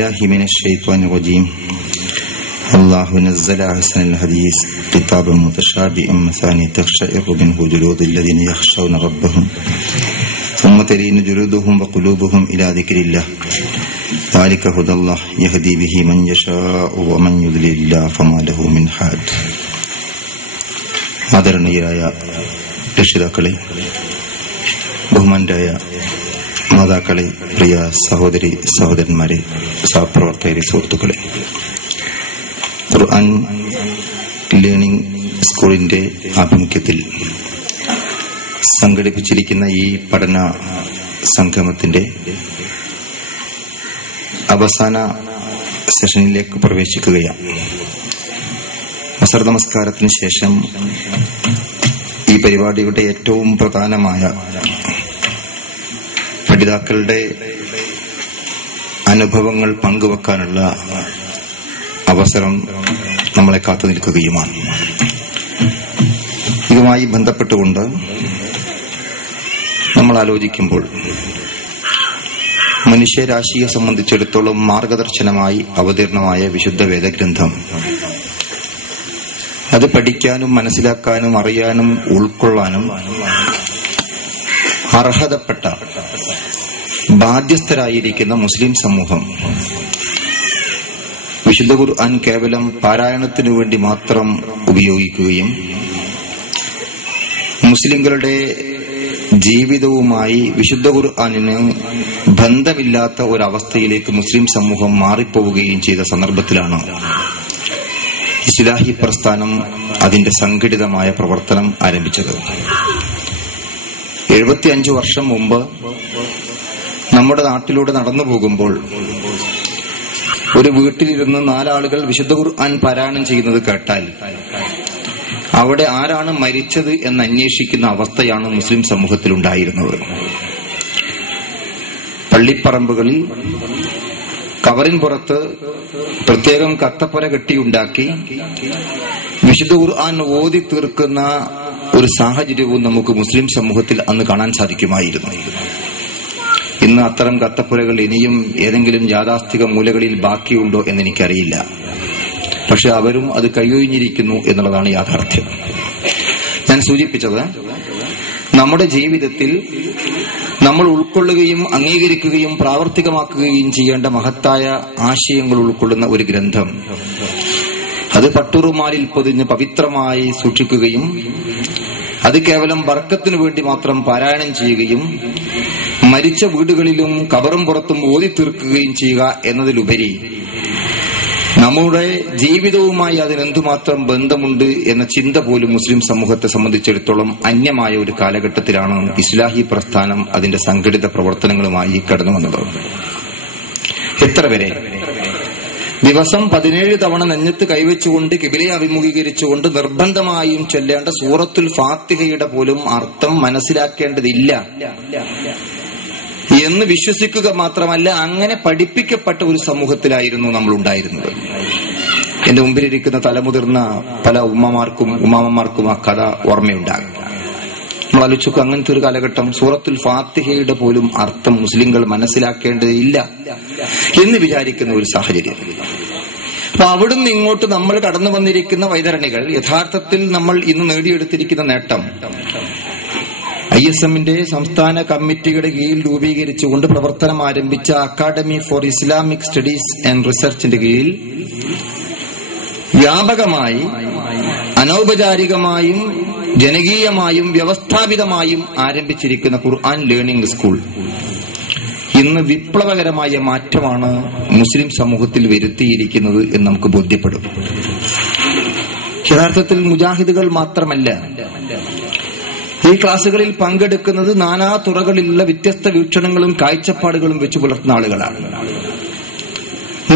بالله من الشيطان الرجيم. الله نزل أحسن الحديث كتابا متشابها مثاني تقشعر منه جلود الذين يخشون ربهم ثم تلين جلودهم وقلوبهم إلى ذكر الله ذلك هدى الله يهدي به من يشاء ومن يضلل الله فما له من هاد. ആദരണീയരായ രക്ഷിതാക്കളെ, ബഹുമാന്യരായ മാതാക്കളെ, പ്രിയ സഹോദരി സഹോദരന്മാരെ, സഹപ്രവർത്തകരെ, സുഹൃത്തുക്കളെ, ഖുർആൻ ലേണിംഗ് സ്കൂളിന്റെ ആഭിമുഖ്യത്തിൽ സംഘടിപ്പിച്ചിരിക്കുന്ന ഈ പഠന സംഗമത്തിന്റെ അവസാന സെഷനിലേക്ക് പ്രവേശിക്കുകയാണ്. അസർ നമസ്കാരത്തിന് ശേഷം ഈ പരിപാടിയുടെ ഏറ്റവും പ്രധാനമായ പഠിതാക്കളുടെ അനുഭവങ്ങൾ പങ്കുവെക്കാനുള്ള അവസരം നമ്മളെ കാത്തു നിൽക്കുകയുമാണ്. ഇതുമായി ബന്ധപ്പെട്ടുകൊണ്ട് നമ്മൾ ആലോചിക്കുമ്പോൾ മനുഷ്യരാശിയെ സംബന്ധിച്ചിടത്തോളം മാർഗദർശനമായി അവതീർണമായ വിശുദ്ധ വേദഗ്രന്ഥം, അത് പഠിക്കാനും മനസ്സിലാക്കാനും അറിയാനും ഉൾക്കൊള്ളാനും അർഹതപ്പെട്ട ബാധ്യസ്ഥരായിരിക്കുന്ന മുസ്ലിം സമൂഹം വിശുദ്ധ ഖുർആൻ കേവലം പാരായണത്തിനു വേണ്ടി മാത്രം ഉപയോഗിക്കുകയും മുസ്ലിങ്ങളുടെ ജീവിതവുമായി വിശുദ്ധ ഖുർആനിന് ബന്ധമില്ലാത്ത ഒരവസ്ഥയിലേക്ക് മുസ്ലിം സമൂഹം മാറിപ്പോവുകയും ചെയ്ത സന്ദർഭത്തിലാണ് ഇസ്ലാഹി പ്രസ്ഥാനം അതിന്റെ സംഘടിതമായ പ്രവർത്തനം ആരംഭിച്ചത്. 75 വർഷം മുമ്പ് നമ്മുടെ നാട്ടിലൂടെ നടന്നു പോകുമ്പോൾ ഒരു വീട്ടിലിരുന്ന് 4 ആളുകൾ വിശുദ്ധ ഖുർആൻ പാരായണം ചെയ്യുന്നത് കേട്ടാൽ അവിടെ ആരാണ് മരിച്ചത് എന്ന് അന്വേഷിക്കുന്ന അവസ്ഥയാണ് മുസ്ലിം സമൂഹത്തിൽ ഉണ്ടായിരുന്നത്. പള്ളിപ്പറമ്പുകളിൽ കവറിൻ പുറത്ത് പ്രത്യേകം കത്തപ്പുര കെട്ടിയുണ്ടാക്കി വിശുദ്ധ ഖുർആൻ ഓതി തീർക്കുന്ന ഒരു സാഹചര്യവും നമുക്ക് മുസ്ലിം സമൂഹത്തിൽ അന്ന് കാണാൻ സാധിക്കുമായിരുന്നു. ഇന്ന് അത്തരം കത്തപ്പുരകൾ ഇനിയും ഏതെങ്കിലും യാഥാസ്ഥിക മൂലകളിൽ ബാക്കിയുണ്ടോ എന്നെനിക്കറിയില്ല. പക്ഷെ അവരും അത് കൈയൊഴിഞ്ഞിരിക്കുന്നു എന്നുള്ളതാണ് യാഥാർത്ഥ്യം. ഞാൻ സൂചിപ്പിച്ചത്, നമ്മുടെ ജീവിതത്തിൽ നമ്മൾ ഉൾക്കൊള്ളുകയും അംഗീകരിക്കുകയും പ്രാവർത്തികമാക്കുകയും ചെയ്യേണ്ട മഹത്തായ ആശയങ്ങൾ ഉൾക്കൊള്ളുന്ന ഒരു ഗ്രന്ഥം, അത് പട്ടുറുമാലിൽ പൊതിഞ്ഞ് പവിത്രമായി സൂക്ഷിക്കുകയും അത് കേവലം ബർക്കത്തിനു വേണ്ടി മാത്രം പാരായണം ചെയ്യുകയും മരിച്ച വീടുകളിലും കബറും പുറത്തും ഓതി തീർക്കുകയും ചെയ്യുക എന്നതിലുപരി നമ്മുടെ ജീവിതവുമായി അതിനെന്തുമാത്രം ബന്ധമുണ്ട് എന്ന ചിന്ത പോലും മുസ്ലിം സമൂഹത്തെ സംബന്ധിച്ചിടത്തോളം അന്യമായ ഒരു കാലഘട്ടത്തിലാണ് ഇസ്ലാഹി പ്രസ്ഥാനം അതിന്റെ സംഘടിത പ്രവർത്തനങ്ങളുമായി കടന്നു വന്നത്. എത്ര വരെ ദിവസം 17 തവണ നെഞ്ഞത്ത് കൈവച്ചുകൊണ്ട് കിബിലയെ അഭിമുഖീകരിച്ചുകൊണ്ട് നിർബന്ധമായും ചൊല്ലേണ്ട സൂറത്തുൽ ഫാത്തിഹയുടെ പോലും അർത്ഥം മനസ്സിലാക്കേണ്ടതില്ല എന്ന് വിശ്വസിക്കുക മാത്രമല്ല, അങ്ങനെ പഠിപ്പിക്കപ്പെട്ട ഒരു സമൂഹത്തിലായിരുന്നു നമ്മൾ ഉണ്ടായിരുന്നത്. എന്റെ മുമ്പിലിരിക്കുന്ന തലമുതിർന്ന പല ഉമ്മാമമാർക്കും ആ കഥ ഓർമ്മയുണ്ടാകും. നമ്മൾ ആലോചിച്ചു, അങ്ങനത്തെ ഒരു കാലഘട്ടം, സൂറത്തുൽ ഫാത്തിഹയുടെ പോലും അർത്ഥം മുസ്ലിങ്ങൾ മനസ്സിലാക്കേണ്ടതില്ല എന്ന് വിചാരിക്കുന്ന ഒരു സാഹചര്യം. അപ്പൊ അവിടുന്ന് ഇങ്ങോട്ട് നമ്മൾ കടന്നു വന്നിരിക്കുന്ന വൈതരണികൾ, യഥാർത്ഥത്തിൽ നമ്മൾ ഇന്ന് നേടിയെടുത്തിരിക്കുന്ന നേട്ടം ISMന്റെ സംസ്ഥാന കമ്മിറ്റിയുടെ കീഴിൽ രൂപീകരിച്ചുകൊണ്ട് പ്രവർത്തനം ആരംഭിച്ച academy for Islamic studies and റിസർച്ചിന്റെ കീഴിൽ വ്യാപകമായി അനൗപചാരികമായും ജനകീയമായും വ്യവസ്ഥാപിതമായും ആരംഭിച്ചിരിക്കുന്ന ഖുർആൻ ലേണിംഗ് സ്കൂൾ ഇന്ന് വിപ്ലവകരമായ മാറ്റമാണ് മുസ്ലിം സമൂഹത്തിൽ വരുത്തിയിരിക്കുന്നത് എന്ന് നമുക്ക് ബോധ്യപ്പെടും. യഥാർത്ഥത്തിൽ മുജാഹിദുകൾ മാത്രമല്ല ഈ ക്ലാസുകളിൽ പങ്കെടുക്കുന്നത് നാനാ തുറകളിലുള്ള വ്യത്യസ്ത വീക്ഷണങ്ങളും കാഴ്ചപ്പാടുകളും വെച്ച് പുലർത്തുന്ന ആളുകളാണ്.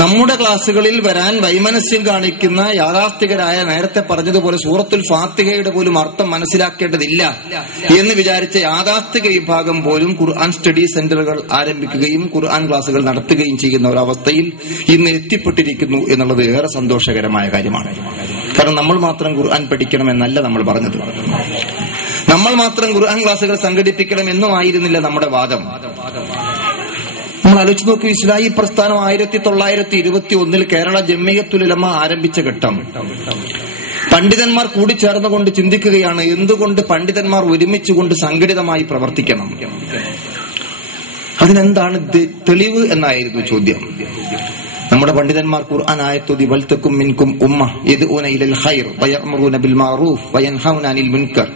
നമ്മുടെ ക്ലാസുകളിൽ വരാൻ വൈമനസ്യം കാണിക്കുന്ന യാഥാസ്ഥികരായ, നേരത്തെ പറഞ്ഞതുപോലെ സൂറത്തുൽ ഫാത്തിഹയുടെ പോലും അർത്ഥം മനസ്സിലാക്കേണ്ടതില്ല എന്ന് വിചാരിച്ച യാഥാസ്ഥിക വിഭാഗം പോലും ഖുർആൻ സ്റ്റഡി സെന്ററുകൾ ആരംഭിക്കുകയും ഖുർആൻ ക്ലാസുകൾ നടത്തുകയും ചെയ്യുന്ന ഒരവസ്ഥയിൽ ഇന്ന് എത്തിപ്പെട്ടിരിക്കുന്നു എന്നുള്ളത് ഏറെ സന്തോഷകരമായ കാര്യമാണ്. കാരണം നമ്മൾ മാത്രം ഖുർആൻ പഠിക്കണമെന്നല്ല നമ്മൾ പറഞ്ഞത്, നമ്മൾ മാത്രം ഖുർആൻ ക്ലാസുകൾ സംഘടിപ്പിക്കണം എന്നുമായിരുന്നില്ല നമ്മുടെ വാദം. നമ്മൾ ആലോചിച്ച് നോക്കൂ, ഇസ്ലാഹി പ്രസ്ഥാനം 1921 കേരള ജംഇയ്യത്തുൽ ഉലമ ആരംഭിച്ച ഘട്ടം. പണ്ഡിതന്മാർ കൂടിച്ചേർന്നുകൊണ്ട് ചിന്തിക്കുകയാണ്, എന്തുകൊണ്ട് പണ്ഡിതന്മാർ ഒരുമിച്ചുകൊണ്ട് സംഘടിതമായി പ്രവർത്തിക്കണം, അതിനെന്താണ് തെളിവ് എന്നായിരുന്നു ചോദ്യം. നമ്മുടെ പണ്ഡിതന്മാർ ഖുർആൻ ആയത്തോതി വൽതകും മിൻകും ഉമ്മ യദ്ഊന ഇലൽ ഖൈർ വയഅ്മുറൂന ബിൽ മഅറൂഫ് വയൻഹൗന അനിൽ മുൻകർ,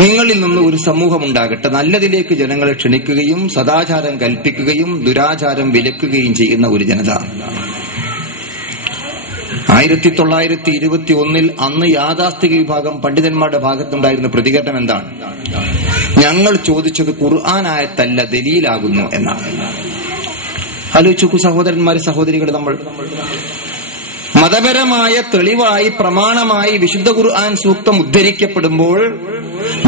നിങ്ങളിൽ നിന്ന് ഒരു സമൂഹം ഉണ്ടാകട്ടെ, നല്ലതിലേക്ക് ജനങ്ങളെ ക്ഷണിക്കുകയും സദാചാരം കൽപ്പിക്കുകയും ദുരാചാരം വിലക്കുകയും ചെയ്യുന്ന ഒരു ജനത. 1921 അന്ന് യാഥാസ്ഥിക വിഭാഗം പണ്ഡിതന്മാരുടെ ഭാഗത്തുണ്ടായിരുന്ന പ്രതികരണം എന്താണ്? ഞങ്ങൾ ചോദിച്ചത് ഖുർആൻ ആയത്തല്ല ദലീലാകുന്നു എന്നാണ്. ആലോചിച്ചു സഹോദരന്മാരെ, സഹോദരികൾ, നമ്മൾ മതപരമായ തെളിവായി പ്രമാണമായി വിശുദ്ധ ഖുർആൻ സൂക്തം ഉദ്ധരിക്കപ്പെടുമ്പോൾ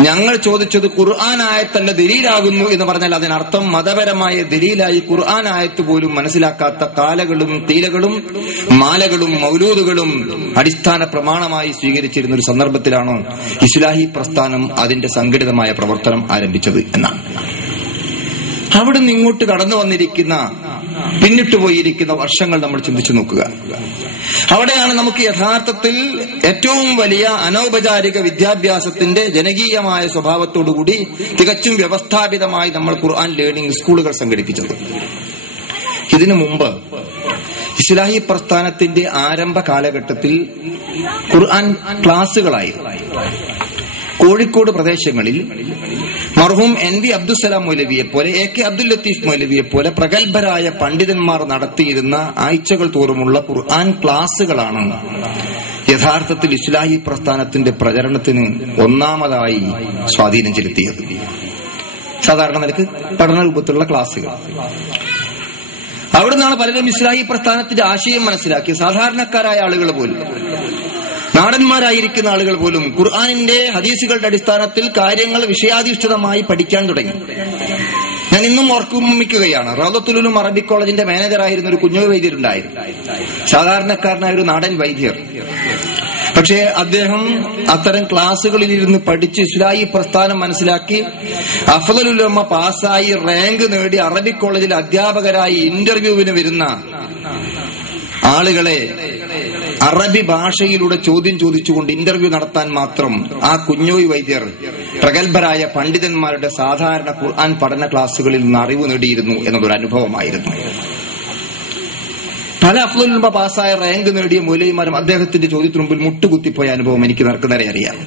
ഞങ്ങൾ ചോദിച്ചത് ഖുർആൻ ആയത്തല്ല ദലീലാകുന്നു എന്ന് പറഞ്ഞാൽ അതിനർത്ഥം മതപരമായ ദലീലായി ഖുർആൻ ആയത്ത് പോലും മനസ്സിലാക്കാത്ത കാലകളും തീലകളും മാലകളും മൗലൂദുകളും അടിസ്ഥാന പ്രമാണമായി സ്വീകരിച്ചിരുന്ന ഒരു സന്ദർഭത്തിലാണോ ഇസ്ലാഹി പ്രസ്ഥാനം അതിന്റെ സംഘടിതമായ പ്രവർത്തനം ആരംഭിച്ചത് എന്നാണ്. അവിടുന്ന് ഇങ്ങോട്ട് കടന്നു വന്നിരിക്കുന്ന, പിന്നിട്ടുപോയിരിക്കുന്ന വർഷങ്ങൾ നമ്മൾ ചിന്തിച്ചു നോക്കുക. അവിടെയാണ് നമുക്ക് യഥാർത്ഥത്തിൽ ഏറ്റവും വലിയ അനൗപചാരിക വിദ്യാഭ്യാസത്തിന്റെ ജനകീയമായ സ്വഭാവത്തോടുകൂടി തികച്ചും വ്യവസ്ഥാപിതമായി നമ്മൾ ഖുർആൻ ലേണിംഗ് സ്കൂളുകൾ സംഘടിപ്പിച്ചത്. ഇതിനു മുമ്പ് ഇസ്ലാഹി പ്രസ്ഥാനത്തിന്റെ ആരംഭ കാലഘട്ടത്തിൽ ഖുർആൻ ക്ലാസുകളായിരുന്നു. കോഴിക്കോട് പ്രദേശങ്ങളിൽ മർഹൂം NV അബ്ദുസലാം മൗലവിയെ പോലെ AK അബ്ദുൽ ലത്തീഫ് മൗലവിയെ പോലെ പ്രഗത്ഭരായ പണ്ഡിതന്മാർ നടത്തിയിരുന്ന ആഴ്ചകൾ തോറുമുള്ള ഖുർആൻ ക്ലാസുകളാണ് യഥാർത്ഥത്തിൽ ഇസ്ലാഹി പ്രസ്ഥാനത്തിന്റെ പ്രചരണത്തിന് ഒന്നാമതായി സ്വാധീനം ചെലുത്തിയത്. സാധാരണ നിലക്ക് പഠന രൂപത്തിലുള്ള ക്ലാസുകൾ. അവിടുന്നാണ് പലരും ഇസ്ലാഹി പ്രസ്ഥാനത്തിന്റെ ആശയം മനസ്സിലാക്കി. സാധാരണക്കാരായ ആളുകൾ പോലും, നാടന്മാരായിരിക്കുന്ന ആളുകൾ പോലും ഖുർആനിന്റെ ഹദീസുകളുടെ അടിസ്ഥാനത്തിൽ കാര്യങ്ങൾ വിഷയാധിഷ്ഠിതമായി പഠിക്കാൻ തുടങ്ങി. ഞാൻ ഇന്നും ഓർമ്മിക്കുകയാണ്, റൗദത്തുൽ ഉലൂം അറബിക് കോളേജിന്റെ മാനേജറായിരുന്ന ഒരു കുഞ്ഞു വൈദ്യരുണ്ടായിരുന്നു. സാധാരണക്കാരനായ ഒരു നാടൻ വൈദ്യർ. പക്ഷേ അദ്ദേഹം അത്തരം ക്ലാസുകളിൽ ഇരുന്ന് പഠിച്ച് ഇസ്ലാഹി പ്രസ്ഥാനം മനസ്സിലാക്കി അഫ്ളലുൽ ഉലമ പാസ്സായി റാങ്ക് നേടി അറബിക് കോളേജിൽ അധ്യാപകരായി ഇന്റർവ്യൂവിന് വരുന്ന ആളുകളെ അറബി ഭാഷയിലൂടെ ചോദ്യം ചോദിച്ചുകൊണ്ട് ഇന്റർവ്യൂ നടത്താൻ മാത്രം ആ കുഞ്ഞോയ് വൈദ്യർ പ്രഗത്ഭരായ പണ്ഡിതന്മാരുടെ സാധാരണ ഖുർആൻ പഠന ക്ലാസുകളിൽ നിന്ന് അറിവ് നേടിയിരുന്നു എന്നതൊരു അനുഭവമായിരുന്നു. പല അഫ്ളലുൽ ഉലമ പാസ്സായ റാങ്ക് നേടിയ മൗലവിമാരും അദ്ദേഹത്തിന്റെ ചോദ്യത്തിന് മുമ്പിൽ മുട്ടുകുത്തിപ്പോയ അനുഭവം എനിക്ക് നേരെ അറിയാം.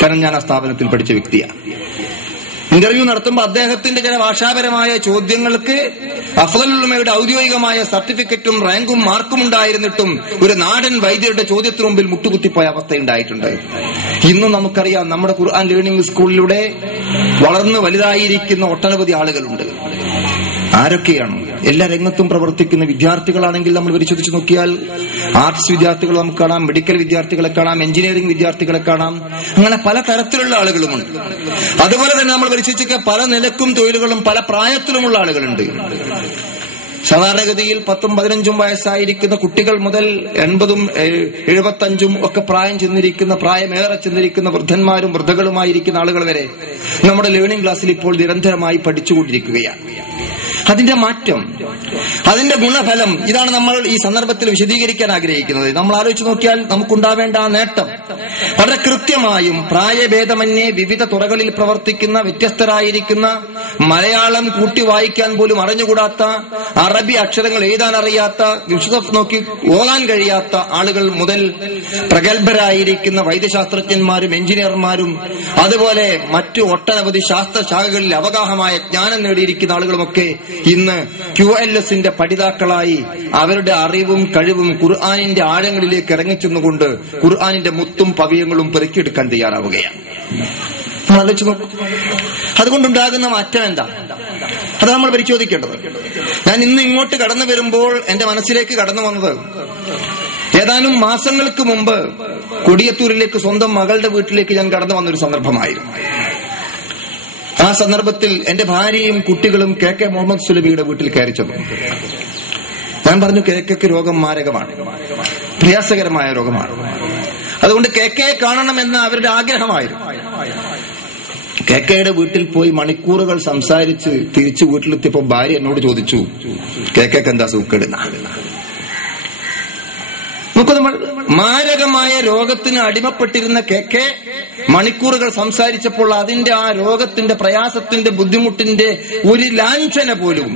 കാരണം ഞാൻ ആ സ്ഥാപനത്തിൽ പഠിച്ച വ്യക്തിയാണ്. ഇന്റർവ്യൂ നടത്തുമ്പോൾ അദ്ദേഹത്തിന്റെ ചില ഭാഷാപരമായ ചോദ്യങ്ങൾക്ക് അഫ്ളലുൽ ഉലമയുടെ ഔദ്യോഗികമായ സർട്ടിഫിക്കറ്റും റാങ്കും മാർക്കും ഉണ്ടായിരുന്നിട്ടും ഒരു നാടൻ വൈദ്യരുടെ ചോദ്യത്തിന് മുമ്പിൽ മുട്ടുകുത്തിപ്പോയ അവസ്ഥയുണ്ടായിട്ടുണ്ട്. ഇന്നും നമുക്കറിയാം, നമ്മുടെ ഖുർആൻ ലേണിംഗ് സ്കൂളിലൂടെ വളർന്നു വലുതായിരിക്കുന്ന ഒട്ടനവധി ആളുകളുണ്ട്. ആരൊക്കെയാണ്? എല്ലാ രംഗത്തും പ്രവർത്തിക്കുന്ന വിദ്യാർത്ഥികളാണെങ്കിൽ നമ്മൾ പരിശോധിച്ച് നോക്കിയാൽ ആർട്സ് വിദ്യാർത്ഥികൾ നമുക്ക് കാണാം, മെഡിക്കൽ വിദ്യാർത്ഥികളെ കാണാം, എഞ്ചിനീയറിംഗ് വിദ്യാർത്ഥികളെ കാണാം. അങ്ങനെ പല തരത്തിലുള്ള ആളുകളുമുണ്ട്. അതുപോലെ തന്നെ നമ്മൾ പരിശോധിക്കുക പല നിലക്കും തൊഴിലുകളും പല പ്രായത്തിലുമുള്ള ആളുകളുണ്ട്. സാധാരണഗതിയിൽ 10-15 വയസ്സായിരിക്കുന്ന കുട്ടികൾ മുതൽ 80-ഉം 75-ഉം ഒക്കെ പ്രായമേറെ ചെന്നിരിക്കുന്ന വൃദ്ധന്മാരും വൃദ്ധകളുമായിരിക്കുന്ന ആളുകൾ വരെ നമ്മുടെ ലേണിംഗ് ക്ലാസ്സിൽ ഇപ്പോൾ നിരന്തരമായി പഠിച്ചുകൊണ്ടിരിക്കുകയാണ്. അതിന്റെ മാറ്റം, അതിന്റെ ഗുണഫലം, ഇതാണ് നമ്മൾ ഈ സന്ദർഭത്തിൽ വിശദീകരിക്കാൻ ആഗ്രഹിക്കുന്നത്. നമ്മൾ ആലോചിച്ച് നോക്കിയാൽ നമുക്കുണ്ടാവേണ്ട ആ നേട്ടം വളരെ കൃത്യമായും പ്രായഭേദമന്യേ വിവിധ തുറകളിൽ പ്രവർത്തിക്കുന്ന വ്യത്യസ്തരായിരിക്കുന്ന മലയാളം കൂട്ടി വായിക്കാൻ പോലും അറിഞ്ഞുകൂടാത്ത, അറബി അക്ഷരങ്ങൾ എഴുതാൻ അറിയാത്ത, വിശുദ്ധ നോക്കി ഓതാൻ കഴിയാത്ത ആളുകൾ മുതൽ പ്രഗത്ഭരായിരിക്കുന്ന വൈദ്യശാസ്ത്രജ്ഞന്മാരും എഞ്ചിനീയർമാരും അതുപോലെ മറ്റു ഒട്ടനവധി ശാസ്ത്രശാഖകളിൽ അവഗാഹമായ ജ്ഞാനം നേടിയിരിക്കുന്ന ആളുകളുമൊക്കെ ഇന്ന് QLSന്റെ പഠിതാക്കളായി അവരുടെ അറിവും കഴിവും ഖുർആനിന്റെ ആഴങ്ങളിലേക്ക് ഇറങ്ങിച്ചെന്നുകൊണ്ട് ഖുർആനിന്റെ മുത്തും പവിയങ്ങളും പെറുക്കിയെടുക്കാൻ തയ്യാറാവുകയാണ്. ആലോചിച്ച് നോക്കും. അതുകൊണ്ടുണ്ടാകുന്ന മാറ്റം എന്താ? അത് നമ്മൾ പരിശോധിക്കേണ്ടത്. ഞാൻ ഇന്ന് ഇങ്ങോട്ട് കടന്നു വരുമ്പോൾ എന്റെ മനസ്സിലേക്ക് കടന്നു വന്നത്, ഏതാനും മാസങ്ങൾക്ക് മുമ്പ് കൊടിയത്തൂരിലേക്ക് സ്വന്തം മകളുടെ വീട്ടിലേക്ക് ഞാൻ കടന്നു വന്നൊരു സന്ദർഭമായിരുന്നു. ആ സന്ദർഭത്തിൽ എന്റെ ഭാര്യയും കുട്ടികളും KK മുഹമ്മദ് സുലഭിയുടെ വീട്ടിൽ കയറി ചെന്നു. ഞാൻ പറഞ്ഞു, KKക്ക് രോഗം മാരകമാണ്, പ്രയാസകരമായ രോഗമാണ്. അതുകൊണ്ട് KKയെ കാണണമെന്ന് അവരുടെ ആഗ്രഹമായിരുന്നു. കേക്കയുടെ വീട്ടിൽ പോയി മണിക്കൂറുകൾ സംസാരിച്ച് തിരിച്ചു വീട്ടിലെത്തിയപ്പോ ഭാര്യ എന്നോട് ചോദിച്ചു, കേക്കയ്ക്ക് എന്താ സൂക്കേട്? നമുക്ക് നമ്മൾ മാരകമായ രോഗത്തിന് അടിമപ്പെട്ടിരുന്ന കേക്കെ മണിക്കൂറുകൾ സംസാരിച്ചപ്പോൾ അതിന്റെ ആ രോഗത്തിന്റെ പ്രയാസത്തിന്റെ ബുദ്ധിമുട്ടിന്റെ ഒരു ലാഞ്ചന പോലും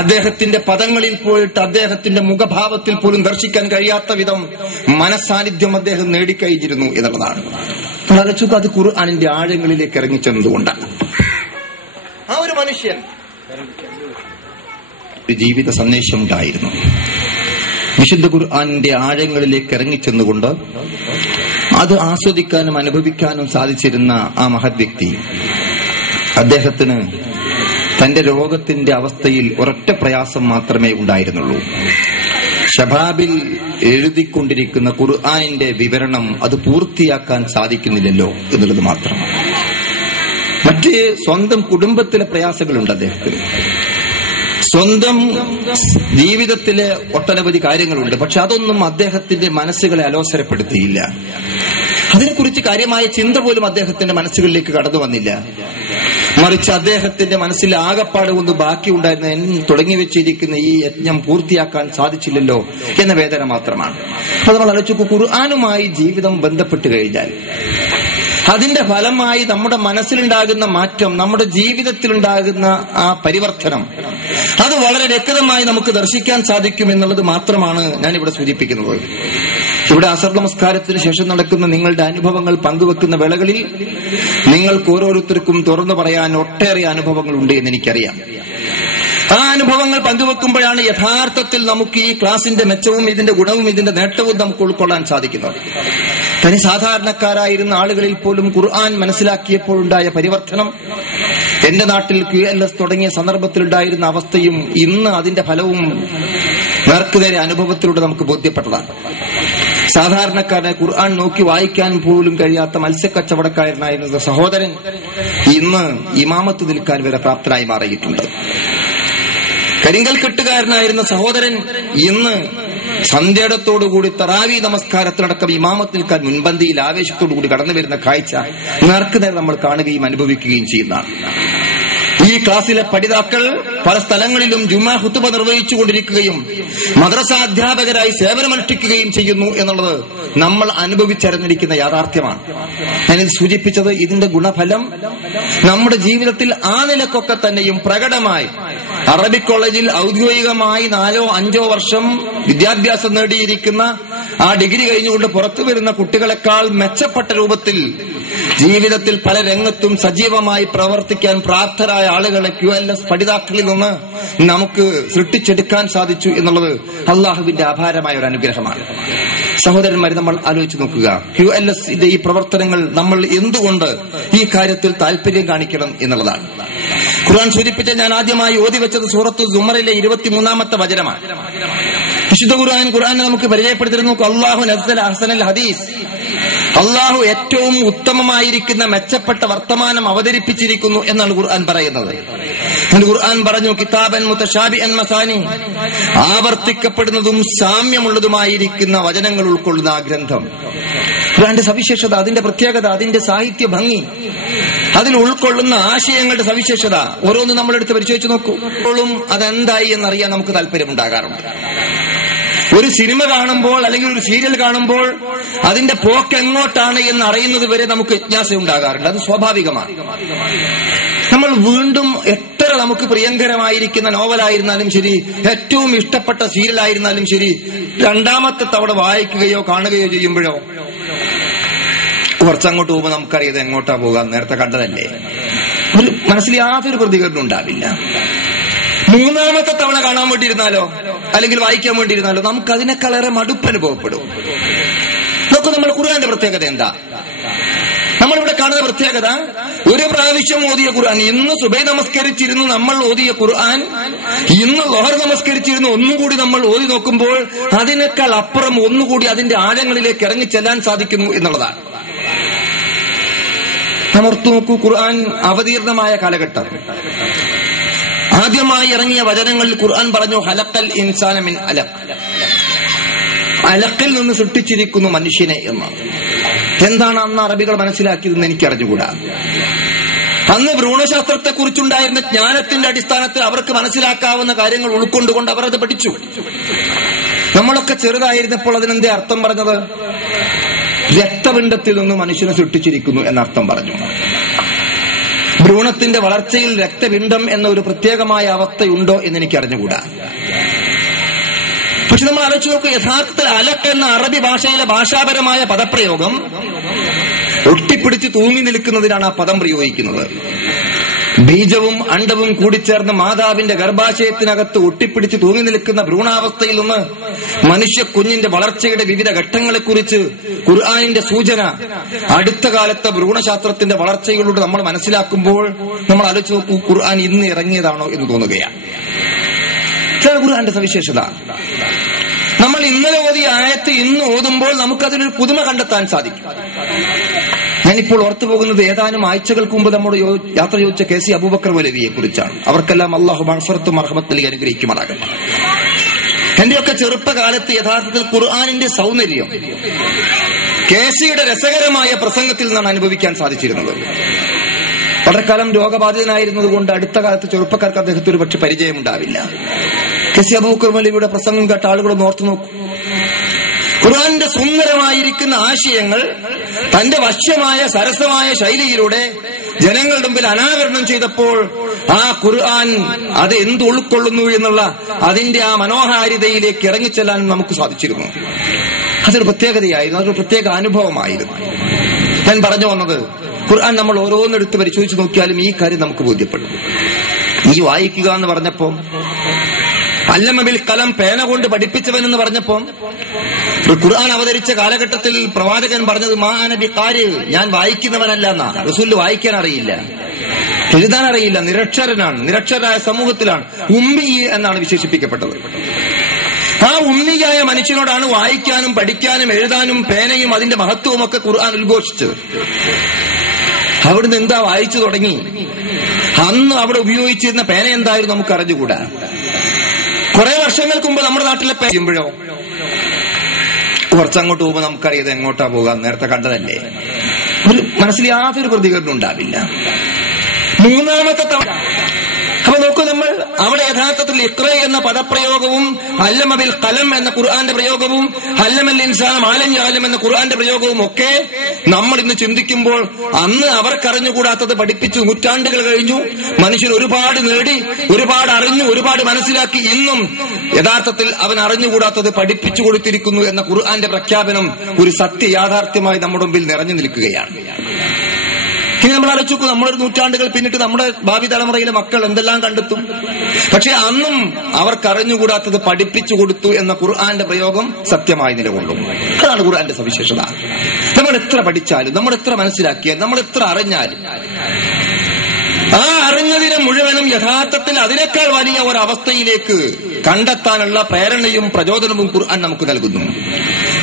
അദ്ദേഹത്തിന്റെ പദങ്ങളിൽ പോയിട്ട് അദ്ദേഹത്തിന്റെ മുഖഭാവത്തിൽ പോലും ദർശിക്കാൻ കഴിയാത്ത വിധം മനസാന്നിധ്യം അദ്ദേഹം നേടിക്കഴിഞ്ഞിരുന്നു എന്നുള്ളതാണ്. അത് ഖുർആനിന്റെ ആഴങ്ങളിലേക്ക് ഇറങ്ങിച്ചെന്നതുകൊണ്ടാണ്. ആ ഒരു മനുഷ്യൻ ഒരു ജീവിത സന്ദേശം ഉണ്ടായിരുന്നു. വിശുദ്ധ ഖുർആനിന്റെ ആഴങ്ങളിലേക്ക് ഇറങ്ങിച്ചെന്നുകൊണ്ട് അത് ആസ്വദിക്കാനും അനുഭവിക്കാനും സാധിച്ചിരുന്ന ആ മഹത് വ്യക്തി, അദ്ദേഹത്തിന് തന്റെ രോഗത്തിന്റെ അവസ്ഥയിൽ ഒരൊറ്റ പ്രയാസം മാത്രമേ ഉണ്ടായിരുന്നുള്ളൂ. ഷബാബിൽ എഴുതിക്കൊണ്ടിരിക്കുന്ന ഖുർആനിന്റെ വിവരണം അത് പൂർത്തിയാക്കാൻ സാധിക്കുന്നില്ലല്ലോ എന്നുള്ളത് മാത്രമാണ്. മറ്റ് സ്വന്തം കുടുംബത്തിലെ പ്രയാസങ്ങളുണ്ട് അദ്ദേഹത്തിന്, സ്വന്തം ജീവിതത്തിലെ ഒട്ടനവധി കാര്യങ്ങളുണ്ട്. പക്ഷെ അതൊന്നും അദ്ദേഹത്തിന്റെ മനസ്സുകളെ അലോസരപ്പെടുത്തിയില്ല. അതിനെക്കുറിച്ച് കാര്യമായ ചിന്ത പോലും അദ്ദേഹത്തിന്റെ മനസ്സുകളിലേക്ക് കടന്നു വന്നില്ല. മറിച്ച് അദ്ദേഹത്തിന്റെ മനസ്സിൽ ആകപ്പാട് കൊണ്ട് ബാക്കിയുണ്ടായിരുന്ന തുടങ്ങി വെച്ചിരിക്കുന്ന ഈ യജ്ഞം പൂർത്തിയാക്കാൻ സാധിച്ചില്ലല്ലോ എന്ന വേദന മാത്രമാണ്. അത് നമ്മൾ ആലോചിച്ചു, ഖുർആനുമായി ജീവിതം ബന്ധപ്പെട്ട് കഴിഞ്ഞാൽ അതിന്റെ ഫലമായി നമ്മുടെ മനസ്സിലുണ്ടാകുന്ന മാറ്റം, നമ്മുടെ ജീവിതത്തിലുണ്ടാകുന്ന ആ പരിവർത്തനം, അത് വളരെ വ്യക്തമായി നമുക്ക് ദർശിക്കാൻ സാധിക്കും എന്നുള്ളത് മാത്രമാണ് ഞാനിവിടെ സൂചിപ്പിക്കുന്നത്. ഇവിടെ അസർ നമസ്കാരത്തിന് ശേഷം നടക്കുന്ന നിങ്ങളുടെ അനുഭവങ്ങൾ പങ്കുവെക്കുന്ന വേളകളിൽ നിങ്ങൾക്ക് ഓരോരുത്തർക്കും തുറന്നു പറയാൻ ഒട്ടേറെ അനുഭവങ്ങളുണ്ട് എന്ന് എനിക്കറിയാം. ആ അനുഭവങ്ങൾ പങ്കുവെക്കുമ്പോഴാണ് യഥാർത്ഥത്തിൽ നമുക്ക് ഈ ക്ലാസിന്റെ മെച്ചവും ഇതിന്റെ ഗുണവും ഇതിന്റെ നേട്ടവും നമുക്ക് ഉൾക്കൊള്ളാൻ സാധിക്കുന്നത്. തനി സാധാരണക്കാരായിരുന്ന ആളുകളിൽ പോലും ഖുർആൻ മനസ്സിലാക്കിയപ്പോഴുണ്ടായ പരിവർത്തനം, എന്റെ നാട്ടിൽ QLS തുടങ്ങിയ സന്ദർഭത്തിലുണ്ടായിരുന്ന അവസ്ഥയും ഇന്ന് അതിന്റെ ഫലവും നേർക്കുനേരെ അനുഭവത്തിലൂടെ നമുക്ക് ബോധ്യപ്പെട്ടതാണ്. സാധാരണക്കാരനെ ഖുർആൻ നോക്കി വായിക്കാൻ പോലും കഴിയാത്ത മത്സ്യക്കച്ചവടക്കാരനായിരുന്ന സഹോദരൻ ഇന്ന് ഇമാമത്ത് നിൽക്കാൻ വരെ പ്രാപ്തനായി മാറിയിട്ടുണ്ട്. കരിങ്കൽ കെട്ടുകാരനായിരുന്ന സഹോദരൻ ഇന്ന് സന്ധ്യയോടുകൂടി തറാവി നമസ്കാരത്തിലടക്കം ഇമാമത്ത് നിൽക്കാൻ മുൻപന്തിയിൽ ആവേശത്തോടുകൂടി കടന്നു വരുന്ന കാഴ്ച നേർക്കുനേരെ നമ്മൾ കാണുകയും അനുഭവിക്കുകയും ചെയ്യുന്നതാണ്. ഈ ക്ലാസ്സിലെ പഠിതാക്കൾ പല സ്ഥലങ്ങളിലും ജുമാ ഖുതുബ നിർവഹിച്ചുകൊണ്ടിരിക്കുകയും മദ്രസ അധ്യാപകരായി സേവനമനുഷ്ഠിക്കുകയും ചെയ്യുന്നു എന്നുള്ളത് നമ്മൾ അനുഭവിച്ചറിഞ്ഞിരിക്കുന്ന യാഥാർത്ഥ്യമാണ്. ഞാനിത് സൂചിപ്പിച്ചത് ഇതിന്റെ ഗുണഫലം നമ്മുടെ ജീവിതത്തിൽ ആ നിലക്കൊക്കെ തന്നെയും പ്രകടമായി അറബിക് കോളേജിൽ ഔദ്യോഗികമായി 4-5 വർഷം വിദ്യാഭ്യാസം നേടിയിരിക്കുന്ന ആ ഡിഗ്രി കഴിഞ്ഞുകൊണ്ട് പുറത്തു വരുന്ന കുട്ടികളെക്കാൾ മെച്ചപ്പെട്ട രൂപത്തിൽ ജീവിതത്തിൽ പല രംഗത്തും സജീവമായി പ്രവർത്തിക്കാൻ പ്രാപ്തരായ ആളുകളെ QLS പഠിതാക്കളിൽ നിന്ന് നമുക്ക് സൃഷ്ടിച്ചെടുക്കാൻ സാധിച്ചു എന്നുള്ളത് അള്ളാഹുവിന്റെ അപാരമായ ഒരു അനുഗ്രഹമാണ്. സഹോദരന്മാരെ, നമ്മൾ ആലോചിച്ച് നോക്കുക, QLSന്റെ ഈ പ്രവർത്തനങ്ങൾ നമ്മൾ എന്തുകൊണ്ട് ഈ കാര്യത്തിൽ താല്പര്യം കാണിക്കണം എന്നുള്ളതാണ്. ഖുർആൻ സൂചിപ്പിച്ച ഞാൻ ആദ്യമായി ഓതി വെച്ചത് സൂറത്തു സുമറിലെ 23-ാമത്തെ വചനമാണ്. വിശുദ്ധ ഖുർആനെ നമുക്ക് പരിചയപ്പെടുത്തിരുന്നു. അല്ലാഹു നസ്സല അഹ്സനൽ ഹദീസ്, അള്ളാഹു ഏറ്റവും ഉത്തമമായിരിക്കുന്ന മെച്ചപ്പെട്ട വർത്തമാനം അവതരിപ്പിച്ചിരിക്കുന്നു എന്നാണ് ഖുർആൻ പറയുന്നത്. ഖുർആൻ പറഞ്ഞു, കിതാബൻ മുതശാബിഅൻ മസാനി, ആവർത്തിക്കപ്പെടുന്നതും സാമ്യമുള്ളതുമായിരിക്കുന്ന വചനങ്ങൾ ഉൾക്കൊള്ളുന്ന ആ ഗ്രന്ഥം. ഖുർആന്റെ സവിശേഷത, അതിന്റെ പ്രത്യേകത, അതിന്റെ സാഹിത്യ ഭംഗി, അതിൽ ഉൾക്കൊള്ളുന്ന ആശയങ്ങളുടെ സവിശേഷത ഓരോന്നും നമ്മളെടുത്ത് പരിശോധിച്ച് നോക്കൂ. ഇപ്പോഴും അതെന്തായി എന്നറിയാൻ നമുക്ക് താല്പര്യമുണ്ടാകാറുണ്ട്. ഒരു സിനിമ കാണുമ്പോൾ അല്ലെങ്കിൽ ഒരു സീരിയൽ കാണുമ്പോൾ അതിന്റെ പോക്ക് എങ്ങോട്ടാണ് എന്ന് അറിയുന്നത് വരെ നമുക്ക് ജിജ്ഞാസ ഉണ്ടാകാറുണ്ട്. അത് സ്വാഭാവികമാണ്. നമ്മൾ വീണ്ടും എത്ര നമുക്ക് പ്രിയങ്കരമായിരിക്കുന്ന നോവലായിരുന്നാലും ശരി, ഏറ്റവും ഇഷ്ടപ്പെട്ട സീരിയലായിരുന്നാലും ശരി, രണ്ടാമത്തെ തവണ വായിക്കുകയോ കാണുകയോ ചെയ്യുമ്പോഴോ കുറച്ചങ്ങോട്ട് പോകുമ്പോൾ നമുക്കറിയാതെ എങ്ങോട്ടാ പോകാം, നേരത്തെ കണ്ടതല്ലേ, ഒരു മനസ്സിൽ യാതൊരു പ്രതികരണം ഉണ്ടാവില്ല. മൂന്നാമത്തെ തവണ കാണാൻ വേണ്ടിയിരുന്നാലോ അല്ലെങ്കിൽ വായിക്കാൻ വേണ്ടിയിരുന്നാലോ നമുക്ക് അതിനേക്കാളേറെ മടുപ്പ് അനുഭവപ്പെടും. നോക്കൂ, നമ്മൾ ഖുർആന്റെ പ്രത്യേകത എന്താ? നമ്മളിവിടെ കാണുന്ന പ്രത്യേകത, ഒരു പ്രാവശ്യം ഓതിയ ഖുർആൻ, ഇന്ന് സുബൈ നമസ്കരിച്ചിരുന്നു നമ്മൾ ഓതിയ ഖുർആൻ, ഇന്ന് ലോഹർ നമസ്കരിച്ചിരുന്നു ഒന്നും കൂടി നമ്മൾ ഓതി നോക്കുമ്പോൾ അതിനേക്കാൾ അപ്പുറം ഒന്നുകൂടി അതിന്റെ ആഴങ്ങളിലേക്ക് ഇറങ്ങിച്ചെല്ലാൻ സാധിക്കുന്നു എന്നുള്ളതാണ്. ഓർത്തു നോക്കൂ, ഖുർആൻ അവതീർണമായ കാലഘട്ടം. ആദ്യമായി ഇറങ്ങിയ വചനങ്ങളിൽ ഖുർആൻ പറഞ്ഞു, ഹലഖൽ ഇൻസാന മിൻ അലഖ്, അലഖിൽ നിന്ന് സൃഷ്ടിച്ചിരിക്കുന്നു മനുഷ്യനെ എന്ന്. എന്താണ് അന്ന് അറബികൾ മനസ്സിലാക്കിയതെന്ന് എനിക്ക് അറിഞ്ഞുകൂടാ. അന്ന് ഭ്രൂണശാസ്ത്രത്തെക്കുറിച്ചുണ്ടായിരുന്ന ജ്ഞാനത്തിന്റെ അടിസ്ഥാനത്തിൽ അവർക്ക് മനസ്സിലാക്കാവുന്ന കാര്യങ്ങൾ ഉൾക്കൊണ്ടുകൊണ്ട് അവർ അത് പഠിച്ചു. നമ്മളൊക്കെ ചെറുതായിരുന്നപ്പോൾ അതിനെന്തേ അർത്ഥം പറഞ്ഞത്? രക്തപിണ്ഡത്തിൽ നിന്ന് മനുഷ്യനെ സൃഷ്ടിച്ചിരിക്കുന്നു എന്നർത്ഥം പറഞ്ഞു. ഭ്രൂണത്തിന്റെ വളർച്ചയിൽ രക്തപിണ്ഡം എന്ന ഒരു പ്രത്യേകമായ അവസ്ഥയുണ്ടോ എന്ന് എനിക്ക് അറിഞ്ഞുകൂടാ. പക്ഷെ നമ്മൾ ആലോചിച്ച് നോക്കുക, യഥാർത്ഥത്തിൽ അലക്ക് എന്ന അറബി ഭാഷയിലെ ഭാഷാപരമായ പദപ്രയോഗം ഒട്ടിപ്പിടിച്ച് തൂങ്ങി നിൽക്കുന്നതിനാണ് ആ പദം പ്രയോഗിക്കുന്നത്. ബീജവും അണ്ഡവും കൂടിച്ചേർന്ന് മാതാവിന്റെ ഗർഭാശയത്തിനകത്ത് ഒട്ടിപ്പിടിച്ച് തൂങ്ങി നിൽക്കുന്ന ഭ്രൂണാവസ്ഥയിൽ നിന്ന് മനുഷ്യ കുഞ്ഞിന്റെ വളർച്ചയുടെ വിവിധ ഘട്ടങ്ങളെക്കുറിച്ച് ഖുർആനിന്റെ സൂചന അടുത്ത കാലത്തെ ഭ്രൂണശാസ്ത്രത്തിന്റെ വളർച്ചയിലൂടെ നമ്മൾ മനസ്സിലാക്കുമ്പോൾ നമ്മൾ ആലോചിച്ച് നോക്കൂ, ഖുർആൻ ഇന്ന് ഇറങ്ങിയതാണോ എന്ന് തോന്നുകയാണ്. ഖുർആന്റെ സവിശേഷത, നമ്മൾ ഇന്നലെ ഓതിയ ആയത്ത് ഇന്ന് ഓതുമ്പോൾ നമുക്കതിനൊരു പുതുമ കണ്ടെത്താൻ സാധിക്കും. ഞാനിപ്പോൾ ഓർത്തു പോകുന്നത് ഏതാനും ആഴ്ചകൾക്ക് മുമ്പ് നമ്മുടെ യാത്ര ചോദിച്ച KC അബൂബക്കർ മൗലവിയെ കുറിച്ചാണ്. അവർക്കെല്ലാം അല്ലാഹു മഗ്ഫിറത്തും റഹ്മത്തും അനുഗ്രഹിക്കുമാറാകട്ടെ. എന്റെയൊക്കെ ചെറുപ്പകാലത്ത് യഥാർത്ഥത്തിൽ ഖുർആനിന്റെ സൗന്ദര്യം KCയുടെ രസകരമായ പ്രസംഗത്തിൽ നിന്നാണ് അനുഭവിക്കാൻ സാധിച്ചിരുന്നത്. വളരെ കാലം രോഗബാധിതനായിരുന്നതുകൊണ്ട് അടുത്ത കാലത്ത് ചെറുപ്പക്കാർക്ക് അദ്ദേഹത്തിന് ഒരു പക്ഷെ പരിചയമുണ്ടാവില്ല. KC അബൂബക്കർ മൗലവിയുടെ പ്രസംഗം കേട്ട ആളുകളൊന്ന് ഓർത്തു നോക്കൂ. ഖുർആന്റെ സുന്ദരമായിരിക്കുന്ന ആശയങ്ങൾ തന്റെ വശ്യമായ സരസമായ ശൈലിയിലൂടെ ജനങ്ങളുടെ മുമ്പിൽ അനാവരണം ചെയ്തപ്പോൾ ആ ഖുർആൻ അത് എന്ത് ഉൾക്കൊള്ളുന്നു എന്നുള്ള അതിന്റെ ആ മനോഹാരിതയിലേക്ക് ഇറങ്ങിച്ചെല്ലാൻ നമുക്ക് സാധിച്ചിരുന്നു. അതൊരു പ്രത്യേകതയായിരുന്നു, അതൊരു പ്രത്യേക അനുഭവമായിരുന്നു. ഞാൻ പറഞ്ഞു വന്നത്, ഖുർആൻ നമ്മൾ ഓരോന്നെടുത്ത് പരിശോധിച്ച് നോക്കിയാലും ഈ കാര്യം നമുക്ക് ബോധ്യപ്പെടും. ഈ വായിക്കുക എന്ന് പറഞ്ഞപ്പോ, അല്ലമ ബിൽ കലം പേന കൊണ്ട് പഠിപ്പിച്ചവൻ എന്ന് പറഞ്ഞപ്പോ, ഖുർആൻ അവതരിച്ച കാലഘട്ടത്തിൽ പ്രവാചകൻ പറഞ്ഞത് മാ അന ബിഖാരി, ഞാൻ വായിക്കുന്നവനല്ല എന്നാ. റസൂൽ വായിക്കാൻ അറിയില്ല, എഴുതാൻ അറിയില്ല, നിരക്ഷരനാണ്, നിരക്ഷരായ സമൂഹത്തിലാണ്, ഉമ്മി എന്നാണ് വിശേഷിപ്പിക്കപ്പെട്ടത്. ആ ഉമ്മിയായ മനുഷ്യനോടാണ് വായിക്കാനും പഠിക്കാനും എഴുതാനും പേനയും അതിന്റെ മഹത്വവും ഒക്കെ ഖുർആൻ ഉദ്ഘോഷിച്ചത്. അവിടുന്ന് എന്താ വായിച്ചു തുടങ്ങി? അന്ന് അവിടെ ഉപയോഗിച്ചിരുന്ന പേന എന്തായിരുന്നു നമുക്ക് അറിഞ്ഞുകൂടാ. കുറെ വർഷങ്ങൾക്ക് മുമ്പ് നമ്മുടെ നാട്ടിലെ ചെയ്യുമ്പോഴോ കുറച്ചങ്ങോട്ട് പോകുമ്പോൾ നമുക്കറിയാതെ എങ്ങോട്ടാ പോകാം, നേരത്തെ കണ്ടതല്ലേ, ഒരു മനസ്സിൽ യാതൊരു പ്രതികരണം ഉണ്ടാവില്ല. മൂന്നാമത്തെ തവണ അപ്പൊ നോക്കൂ, നമ്മൾ അവിടെ യഥാർത്ഥത്തിൽ ഇഖ്റ എന്ന പദപ്രയോഗവും അല്ലമ ബിൽ ഖലം എന്ന ഖുർആന്റെ പ്രയോഗവും അല്ലമൽ ഇൻസാന മാ ലം യഅലം എന്ന ഖുർആന്റെ പ്രയോഗവും ഒക്കെ നമ്മൾ ഇന്ന് ചിന്തിക്കുമ്പോൾ അന്ന് അവർക്കറിഞ്ഞുകൂടാത്തത് പഠിപ്പിച്ചു നൂറ്റാണ്ടുകൾ കഴിഞ്ഞു. മനുഷ്യൻ ഒരുപാട് നേടി, ഒരുപാട് അറിഞ്ഞു, ഒരുപാട് മനസ്സിലാക്കി. ഇന്നും യഥാർത്ഥത്തിൽ അവൻ അറിഞ്ഞുകൂടാത്തത് പഠിപ്പിച്ചു കൊടുത്തിരിക്കുന്നു എന്ന ഖുർആന്റെ പ്രഖ്യാപനം ഒരു സത്യ യാഥാർത്ഥ്യമായി നമ്മുടെ മുമ്പിൽ നിറഞ്ഞു നിൽക്കുകയാണ്. ഇനി നമ്മൾ ആലോചിച്ചു, നമ്മളൊരു നൂറ്റാണ്ടുകൾ പിന്നിട്ട് നമ്മുടെ ഭാവി തലമുറയിലെ മക്കൾ എന്തെല്ലാം കണ്ടെത്തും. പക്ഷെ അന്നും അവർക്കറിഞ്ഞുകൂടാത്തത് പഠിപ്പിച്ചു കൊടുത്തു എന്ന ഖുർആന്റെ പ്രയോഗം സത്യമായി നിലകൊള്ളും. അതാണ് ഖുർആന്റെ സവിശേഷത. നമ്മൾ എത്ര പഠിച്ചാലും, നമ്മൾ എത്ര മനസ്സിലാക്കിയാലും, നമ്മൾ എത്ര അറിഞ്ഞാലും ആ അറിഞ്ഞതിനെ മുഴുവനും യഥാർത്ഥത്തിൽ അതിനേക്കാൾ വലിയ ഒരവസ്ഥയിലേക്ക് കണ്ടെത്താനുള്ള പ്രേരണയും പ്രചോദനവും ഖുർആൻ നമുക്ക് നൽകുന്നു.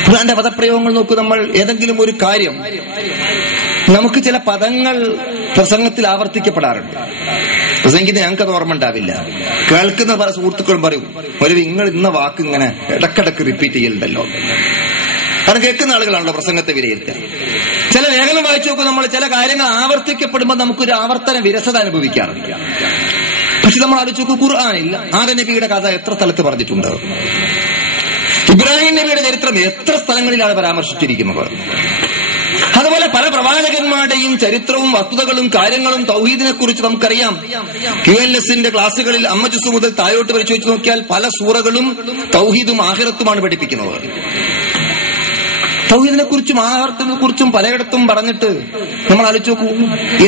ഖുർആന്റെ പദപ്രയോഗങ്ങൾ നോക്കൂ. നമ്മൾ ഏതെങ്കിലും ഒരു കാര്യം, നമുക്ക് ചില പദങ്ങൾ പ്രസംഗത്തിൽ ആവർത്തിക്കപ്പെടാറുണ്ട്. പ്രസംഗിക്കുന്ന ഞങ്ങൾക്കത് ഓർമ്മ ഉണ്ടാവില്ല. കേൾക്കുന്ന പല സുഹൃത്തുക്കളും പറയും, ഒരു നിങ്ങൾ ഇന്ന വാക്ക് ഇങ്ങനെ ഇടക്കിടക്ക് റിപ്പീറ്റ് ചെയ്യലുണ്ടല്ലോ. കാരണം കേൾക്കുന്ന ആളുകളാണല്ലോ പ്രസംഗത്തെ വിലയിരുത്തുക. ചില ലേഖനം വായിച്ചു നോക്കും, നമ്മൾ ചില കാര്യങ്ങൾ ആവർത്തിക്കപ്പെടുമ്പോൾ നമുക്കൊരു ആവർത്തന വിരസത അനുഭവിക്കാറുണ്ട്. പക്ഷെ നമ്മൾ ആലോചിച്ച് നോക്കൂ, ഖുർആനിൽ ആദം നബിയുടെ കഥ എത്ര സ്ഥലത്ത് പറഞ്ഞിട്ടുണ്ട്? ഇബ്രാഹിം നബിയുടെ ചരിത്രം എത്ര സ്ഥലങ്ങളിലാണ് പരാമർശിച്ചിരിക്കുന്നത്? അതുപോലെ പല പ്രവാചകന്മാരുടെയും ചരിത്രവും വസ്തുതകളും കാര്യങ്ങളും തൗഹീദിനെ കുറിച്ച് നമുക്കറിയാം. QLSന്റെ ക്ലാസുകളിൽ അമ്മജുസ് മുതൽ താഴോട്ട് പരിശോധിച്ച് നോക്കിയാൽ പല സൂറകളും തൗഹീദും ആഖിറത്തുമാണ് പഠിപ്പിക്കുന്നത്. തൗഹീദിനെ കുറിച്ചും ആവർത്തനെ കുറിച്ചും പലയിടത്തും പറഞ്ഞിട്ട് നമ്മൾ ആലോചിച്ച് നോക്കൂ,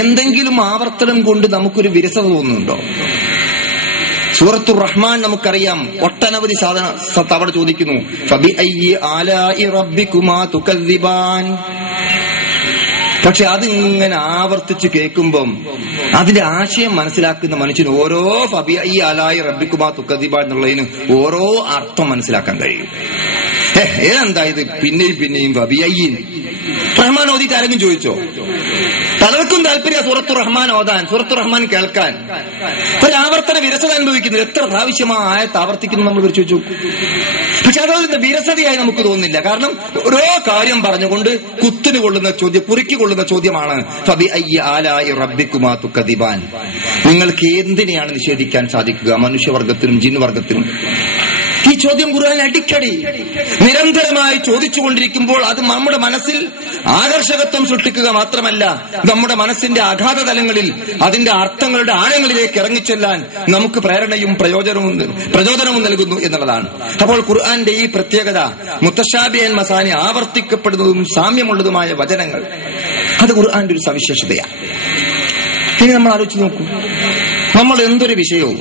എന്തെങ്കിലും ആവർത്തനം കൊണ്ട് നമുക്കൊരു വിരസത തോന്നുന്നുണ്ടോ? സൂറത്തുർ റഹ്മാൻ നമുക്കറിയാം, ഒട്ടനവധി തവണ ചോദിക്കുന്നു, ഫബിഅയ്യി ആലാഇ റബ്ബികുമാ തുകദ്ദിബാൻ. പക്ഷെ അതിങ്ങനെ ആവർത്തിച്ച് കേൾക്കുമ്പം അതിന്റെ ആശയം മനസ്സിലാക്കുന്ന മനുഷ്യന് ഓരോ ഫബിഅയ്യി ആലാഇ റബ്ബികുമാ തുകദ്ദിബാൻ എന്നുള്ളതിന് ഓരോ അർത്ഥം മനസ്സിലാക്കാൻ കഴിയും. ഏതെന്താ ഇത് പിന്നെയും പിന്നെയും ഫബിഅയ്യി? റഹ്മാൻ ഓതിയിട്ട് ആരെങ്കിലും ചോദിച്ചോ? പലർക്കും താല്പര്യം സൂറത്തുർ റഹ്മാൻ ഓതാൻ, സൂറത്തുർ റഹ്മാൻ കേൾക്കാൻ. ഒരാവർത്തന വിരസത അനുഭവിക്കുന്നത്. എത്ര പ്രാവശ്യമാണ് ആയത്ത് ആവർത്തിക്കുന്നു നമ്മൾ പരിശോധിച്ചു. പക്ഷെ അതൊരു വിരസതയായി നമുക്ക് തോന്നുന്നില്ല. കാരണം ഓരോ കാര്യം പറഞ്ഞുകൊണ്ട് കുത്തിന് കൊള്ളുന്ന ചോദ്യം, കുറുക്കി കൊള്ളുന്ന ചോദ്യമാണ്. ഫബി അയ്യി ആലാഇ റബ്ബിക്കുമാ തുകദിബാൻ. നിങ്ങൾക്ക് എന്തിനെയാണ് നിഷേധിക്കാൻ സാധിക്കുക, മനുഷ്യവർഗത്തിനും ജിൻവർഗത്തിനും? ഈ ചോദ്യം ഖുർആൻ അടിക്കടി നിരന്തരമായി ചോദിച്ചുകൊണ്ടിരിക്കുമ്പോൾ അത് നമ്മുടെ മനസ്സിൽ ആകർഷകത്വം സൃഷ്ടിക്കുക മാത്രമല്ല, നമ്മുടെ മനസ്സിന്റെ അഗാധ തലങ്ങളിൽ അതിന്റെ അർത്ഥങ്ങളുടെ ആഴങ്ങളിലേക്ക് ഇറങ്ങിച്ചെല്ലാൻ നമുക്ക് പ്രേരണയും പ്രചോദനവും നൽകുന്നു എന്നുള്ളതാണ്. അപ്പോൾ ഖുർആന്റെ ഈ പ്രത്യേകത, മുത്തശാബിഹൻ മസാനി, ആവർത്തിക്കപ്പെടുന്നതും സാമ്യമുള്ളതുമായ വചനങ്ങൾ, അത് ഖുർആന്റെ ഒരു സവിശേഷതയാണ്. ഇനി നമ്മൾ ആലോചിച്ച് നോക്കൂ, നമ്മൾ എന്തൊരു വിഷയവും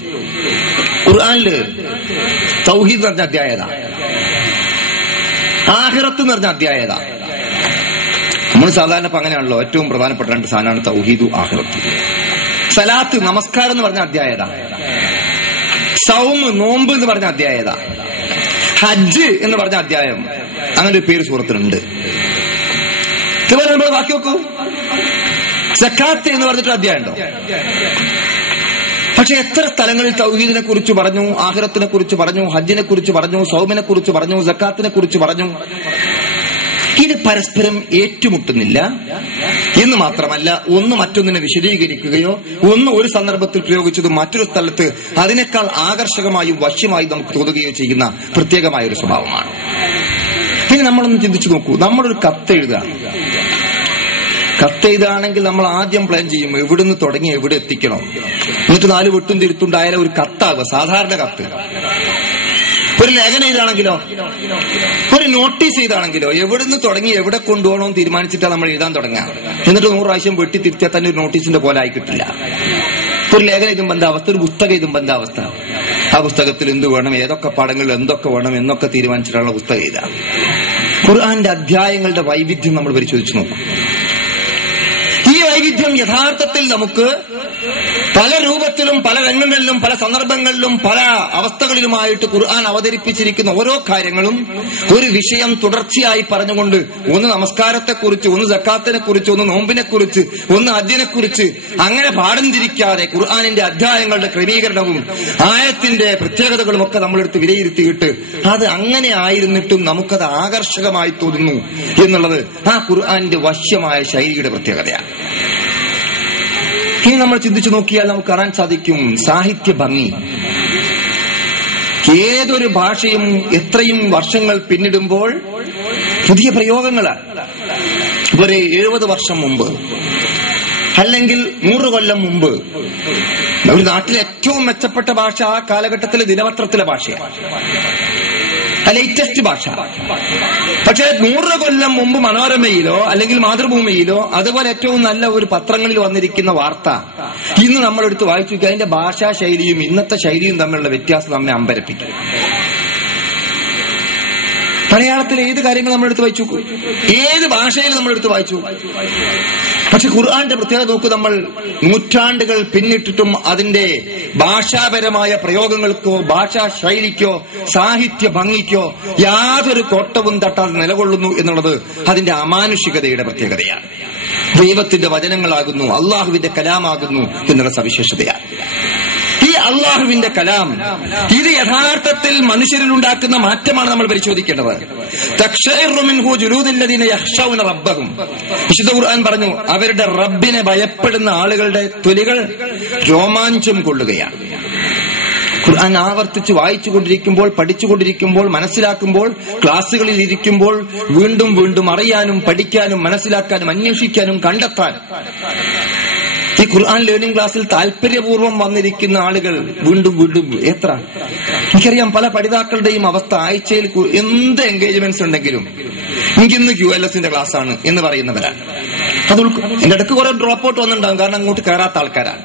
ഖുർആനില് തൗഹീദ് എന്ന് പറഞ്ഞ അധ്യായത, ആഖിറത്ത് എന്ന് പറഞ്ഞ അധ്യായത. നമ്മൾ സാധാരണ ഇപ്പൊ അങ്ങനെയാണല്ലോ, ഏറ്റവും പ്രധാനപ്പെട്ട രണ്ട് സാധനമാണ് തൗഹീദു ആഖിറത്ത്. സലാത്ത്, നമസ്കാരം എന്ന് പറഞ്ഞ അധ്യായത. സൗം, നോമ്പ് എന്ന് പറഞ്ഞ അധ്യായത. ഹജ്ജ് എന്ന് പറഞ്ഞ അധ്യായം, അങ്ങനെ ഒരു പേര് സൂറത്തിനുണ്ട്. ഇതുപോലെ നമ്മൾ ബാക്കി നോക്കൂ, സക്കാത്ത് എന്ന് പറഞ്ഞിട്ട് അധ്യായം ഉണ്ടോ? പക്ഷെ എത്ര സ്ഥലങ്ങളിൽ തൗഹീദിനെ കുറിച്ച് പറഞ്ഞു, ആഖിറത്തിനെ കുറിച്ച് പറഞ്ഞു, ഹജ്ജിനെ കുറിച്ച് പറഞ്ഞു, സൗമിനെ കുറിച്ച് പറഞ്ഞു, സക്കാത്തിനെ കുറിച്ച് പറഞ്ഞു. ഇത് പരസ്പരം ഏറ്റുമുട്ടുന്നില്ല എന്ന് മാത്രമല്ല, ഒന്ന് മറ്റൊന്നിനെ വിശദീകരിക്കുകയോ ഒന്ന് ഒരു സന്ദർഭത്തിൽ പ്രയോഗിച്ചത് മറ്റൊരു സ്ഥലത്ത് അതിനേക്കാൾ ആകർഷകമായും വശ്യമായും നമുക്ക് തോന്നുകയോ ചെയ്യുന്ന പ്രത്യേകമായ ഒരു സ്വഭാവമാണ്. ഇനി നമ്മളൊന്ന് ചിന്തിച്ചു നോക്കൂ, നമ്മളൊരു കത്തെഴുതാണെങ്കിൽ നമ്മൾ ആദ്യം പ്ലാൻ ചെയ്യും എവിടുന്ന് തുടങ്ങി എവിടെ എത്തിക്കണം, എന്നിട്ട് 4 വെട്ടും തിരുത്തുണ്ടായാലും ഒരു കത്താവുക, സാധാരണ കത്ത്. ഒരു ലേഖനം എഴുതാണെങ്കിലോ, ഒരു നോട്ടീസ് ചെയ്താണെങ്കിലോ എവിടുന്ന് തുടങ്ങി എവിടെ കൊണ്ടുപോകണമെന്ന് തീരുമാനിച്ചിട്ടാണ് നമ്മൾ എഴുതാൻ തുടങ്ങുക. എന്നിട്ട് 100 പ്രാവശ്യം വെട്ടി തിരുത്തിയാൽ തന്നെ ഒരു നോട്ടീസിന്റെ പോലെ ആയി കിട്ടില്ല. ഒരു ലേഖനം എഴുതുമ്പോൾ എന്താ അവസ്ഥ, ഒരു പുസ്തകം എഴുതുമ്പോൾ എന്താ അവസ്ഥ? ആ പുസ്തകത്തിൽ എന്ത് വേണം, ഏതൊക്കെ പാഠങ്ങളിൽ എന്തൊക്കെ വേണം എന്നൊക്കെ തീരുമാനിച്ചിട്ടുള്ള പുസ്തകം എഴുതാം. ഖുർആന്റെ അധ്യായങ്ങളുടെ വൈവിധ്യം നമ്മൾ പരിശോധിച്ചു നോക്കും. ഈ വൈവിധ്യം യഥാർത്ഥത്തിൽ നമുക്ക് പല രൂപത്തിലും പല രംഗങ്ങളിലും പല സന്ദർഭങ്ങളിലും പല അവസ്ഥകളിലുമായിട്ട് ഖുർആൻ അവതരിപ്പിച്ചിരിക്കുന്ന ഓരോ കാര്യങ്ങളും ഒരു വിഷയം തുടർച്ചയായി പറഞ്ഞുകൊണ്ട്, ഒന്ന് നമസ്കാരത്തെക്കുറിച്ച്, ഒന്ന് സക്കാത്തിനെ കുറിച്ച്, ഒന്ന് നോമ്പിനെ കുറിച്ച്, ഒന്ന് ഹജ്ജിനെ കുറിച്ച്, അങ്ങനെ പാഠം തിരിക്കാതെ ഖുർആനിന്റെ അധ്യായങ്ങളുടെ ക്രമീകരണവും ആയത്തിന്റെ പ്രത്യേകതകളും ഒക്കെ നമ്മളെടുത്ത് വിലയിരുത്തിയിട്ട് അത് അങ്ങനെ ആയിരുന്നിട്ടും നമുക്കത് ആകർഷകമായി തോന്നുന്നു എന്നുള്ളത് ആ ഖുർആന്റെ വശ്യമായ ശൈലിയുടെ പ്രത്യേകതയാണ്. ഇനി നമ്മൾ ചിന്തിച്ചു നോക്കിയാൽ നമുക്ക് കാണാൻ സാധിക്കും സാഹിത്യ ഭംഗി. ഏതൊരു ഭാഷയും എത്രയും വർഷങ്ങൾ പിന്നിടുമ്പോൾ പുതിയ പ്രയോഗങ്ങളാണ്. ഒരു 70 വർഷം മുമ്പ് അല്ലെങ്കിൽ 100 കൊല്ലം മുമ്പ് ഒരു നാട്ടിലെ ഏറ്റവും മെച്ചപ്പെട്ട ഭാഷ ആ കാലഘട്ടത്തിലെ ദിനപത്രത്തിലെ ഭാഷയാണ്, ലേറ്റസ്റ്റ് ഭാഷ. പക്ഷെ 100 കൊല്ലം മുമ്പ് മനോരമയിലോ അല്ലെങ്കിൽ മാതൃഭൂമിയിലോ അതുപോലെ ഏറ്റവും നല്ല ഒരു പത്രങ്ങളിൽ വന്നിരിക്കുന്ന വാർത്ത ഇന്ന് നമ്മളെടുത്ത് വായിച്ചു നോക്കി, അതിന്റെ ഭാഷാ ശൈലിയും ഇന്നത്തെ ശൈലിയും തമ്മിലുള്ള വ്യത്യാസം നമ്മെ അമ്പരപ്പിക്കും. മലയാളത്തിലെ ഏത് കാര്യങ്ങൾ നമ്മളെടുത്ത് വായിച്ചു, ഏത് ഭാഷയിൽ നമ്മളെടുത്ത് വായിച്ചു. പക്ഷെ ഖുർആന്റെ പ്രത്യേകത നോക്കൂ, നമ്മൾ നൂറ്റാണ്ടുകൾ പിന്നിട്ടിട്ടും അതിന്റെ ഭാഷാപരമായ പ്രയോഗങ്ങൾക്കോ ഭാഷാ ശൈലിക്കോ സാഹിത്യ ഭംഗിക്കോ യാതൊരു കോട്ടവും തട്ടാതെ നിലകൊള്ളുന്നു എന്നുള്ളത് അതിന്റെ അമാനുഷികതയുടെ പ്രത്യേകതയാണ്. ദൈവത്തിന്റെ വചനങ്ങളാകുന്നു, അള്ളാഹുവിന്റെ കലാമാകുന്നു എന്നുള്ള സവിശേഷതയാണ്. ഈ അള്ളാഹുവിന്റെ കലാം ഇത് യഥാർത്ഥത്തിൽ മനുഷ്യരിലുണ്ടാക്കുന്ന മാറ്റമാണ് നമ്മൾ പരിശോധിക്കേണ്ടത്. വിശുദ്ധ ഖുർആൻ പറഞ്ഞു, അവരുടെ റബ്ബിനെ ഭയപ്പെടുന്ന ആളുകളുടെ തൊലികൾ രോമാഞ്ചം കൊള്ളുകയാണ്. ഖുർആൻ ആവർത്തിച്ച് വായിച്ചുകൊണ്ടിരിക്കുമ്പോൾ, പഠിച്ചുകൊണ്ടിരിക്കുമ്പോൾ, മനസ്സിലാക്കുമ്പോൾ, ക്ലാസ്സുകളിൽ ഇരിക്കുമ്പോൾ വീണ്ടും വീണ്ടും അറിയാനും പഠിക്കാനും മനസ്സിലാക്കാനും അന്വേഷിക്കാനും കണ്ടെത്താനും ഈ ഖുർആൻ ലേണിംഗ് ക്ലാസ്സിൽ താല്പര്യപൂർവ്വം വന്നിരിക്കുന്ന ആളുകൾ വീണ്ടും വീണ്ടും എത്ര. എനിക്കറിയാം പല പഠിതാക്കളുടെയും അവസ്ഥ, ആഴ്ചയിൽ എന്ത് എൻഗേജ്മെന്റ്സ് ഉണ്ടെങ്കിലും എനിക്കിന്ന് QLSന്റെ ക്ലാസ് ആണ് എന്ന് പറയുന്നവരാണ്. അത് എന്റെ ഇടയ്ക്ക് കുറെ ഡ്രോപ്പ് ഔട്ട് വന്നിട്ടുണ്ടാകും, കാരണം അങ്ങോട്ട് കയറാത്ത ആൾക്കാരാണ്.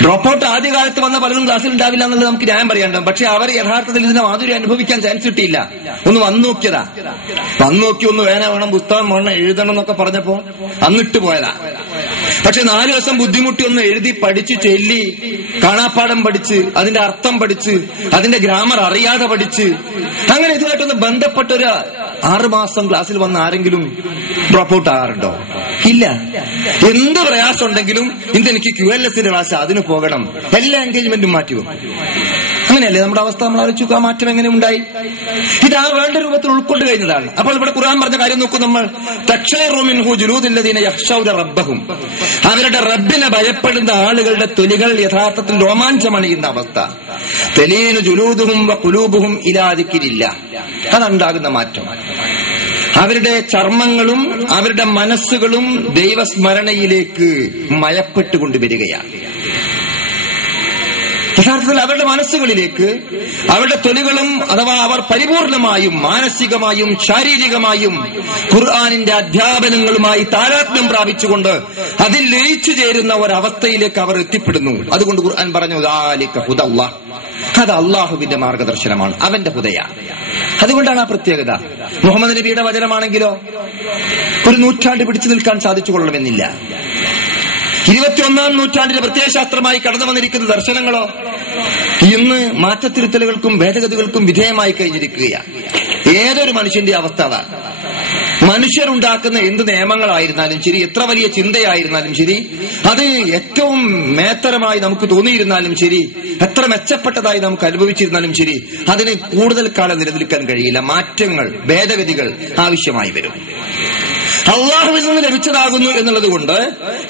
ഡ്രോപ്പ് ഔട്ട് ആദ്യകാലത്ത് വന്ന പലരും ക്ലാസ്സിൽ ഉണ്ടാവില്ല എന്നുള്ളത് നമുക്ക് ന്യായം പറയാനുണ്ടാവും. പക്ഷെ അവർ യഥാർത്ഥത്തിൽ ഇതിനെ മാധുര്യം അനുഭവിക്കാൻ ചാൻസ് കിട്ടിയില്ല. ഒന്ന് വന്നു നോക്കിയതാ, വന്നു നോക്കി ഒന്ന് വേണം പുസ്തകം വേണം എഴുതണം എന്നൊക്കെ പറഞ്ഞപ്പോ അന്നിട്ട് പോയതാ. പക്ഷെ 4 ദിവസം ബുദ്ധിമുട്ടി ഒന്ന് എഴുതി പഠിച്ച് ചൊല്ലി കാണാപ്പാഠം പഠിച്ച് അതിന്റെ അർത്ഥം പഠിച്ച് അതിന്റെ ഗ്രാമർ അറിയാതെ പഠിച്ച് അങ്ങനെ ഇതുമായിട്ടൊന്ന് ബന്ധപ്പെട്ടൊരു 6 മാസം ക്ലാസ്സിൽ വന്ന ആരെങ്കിലും ഡ്രോപ്പ് ഔട്ട് ആകാറുണ്ടോ? ഇല്ല. എന്ത് പ്രയാസം ഉണ്ടെങ്കിലും ഇന്ന് എനിക്ക് QLSന്റെ ക്ലാസ്, അതിന് പോകണം, എല്ലാ എൻഗേജ്മെന്റും മാറ്റിവെക്കും. അങ്ങനെയല്ലേ നമ്മുടെ അവസ്ഥ? നമ്മൾ ആലോചിച്ചു ആ മാറ്റം എങ്ങനെ ഉണ്ടായി? ഇത് ആ വേണ്ട രൂപത്തിൽ ഉൾക്കൊണ്ട് കഴിഞ്ഞതാണ്. അപ്പോൾ ഇവിടെ ഖുർആൻ പറഞ്ഞ കാര്യം നോക്കൂ നമ്മൾ. തഖ്ശഇറു മിൻഹു ജുലൂദുല്ലദീന യഖ്ശൗന റബ്ബഹും, അവരുടെ റബ്ബിനെ ഭയപ്പെടുന്ന ആളുകളുടെ തൊലികൾ യഥാർത്ഥത്തിൽ രോമാഞ്ചമണിയുന്ന അവസ്ഥ. തലീനു ജുലൂദുഹും വഖുലൂബുഹും ഇലാ ദിക്രില്ലാഹ്, അതുണ്ടാകുന്ന മാറ്റം. അവരുടെ ചർമ്മങ്ങളും അവരുടെ മനസ്സുകളും ദൈവസ്മരണയിലേക്ക് മയപ്പെട്ടുകൊണ്ടുവരികയാണ്. യഥാർത്ഥത്തിൽ അവരുടെ മനസ്സുകളിലേക്ക്, അവരുടെ തൊലികളും അഥവാ അവർ പരിപൂർണമായും മാനസികമായും ശാരീരികമായും ഖുർആനിന്റെ അധ്യാപനങ്ങളുമായി താരാത്മ്യം പ്രാപിച്ചുകൊണ്ട് അതിൽ ലയിച്ചു ചേരുന്ന ഒരവസ്ഥയിലേക്ക് അവർ എത്തിപ്പെടുന്നു. അതുകൊണ്ട് ഖുർആൻ പറഞ്ഞു ദാലിക ഹുദല്ലാഹ്, അത് അള്ളാഹുവിന്റെ മാർഗദർശനമാണ്, അവന്റെ ഹുദയാണ്. അതുകൊണ്ടാണ് ആ പ്രത്യേകത. മുഹമ്മദ് നബിയുടെ വചനമാണെങ്കിലോ 1 നൂറ്റാണ്ട് പിടിച്ചു നിൽക്കാൻ സാധിച്ചു കൊള്ളണമെന്നില്ല. 21ാം നൂറ്റാണ്ടിലെ പ്രത്യയശാസ്ത്രമായി കടന്നു വന്നിരിക്കുന്ന ദർശനങ്ങളോ ഇന്ന് മാറ്റത്തിരുത്തലുകൾക്കും ഭേദഗതികൾക്കും വിധേയമായി കഴിഞ്ഞിരിക്കുകയാണ്. ഏതൊരു മനുഷ്യന്റെ അവസ്ഥ അതാണ്. മനുഷ്യരുണ്ടാക്കുന്ന എന്ത് നിയമങ്ങളായിരുന്നാലും ശരി, എത്ര വലിയ ചിന്തയായിരുന്നാലും ശരി, അത് ഏറ്റവും മേത്തരമായി നമുക്ക് തോന്നിയിരുന്നാലും ശരി, എത്ര മെച്ചപ്പെട്ടതായി നമുക്ക് അനുഭവിച്ചിരുന്നാലും ശരി, അതിന് കൂടുതൽ കാലം നിലനിൽക്കാൻ കഴിയില്ല. മാറ്റങ്ങൾ, ഭേദഗതികൾ ആവശ്യമായി വരും. അള്ളാഹുവിൽ നിന്ന് ലഭിച്ചതാകുന്നു എന്നുള്ളത് കൊണ്ട്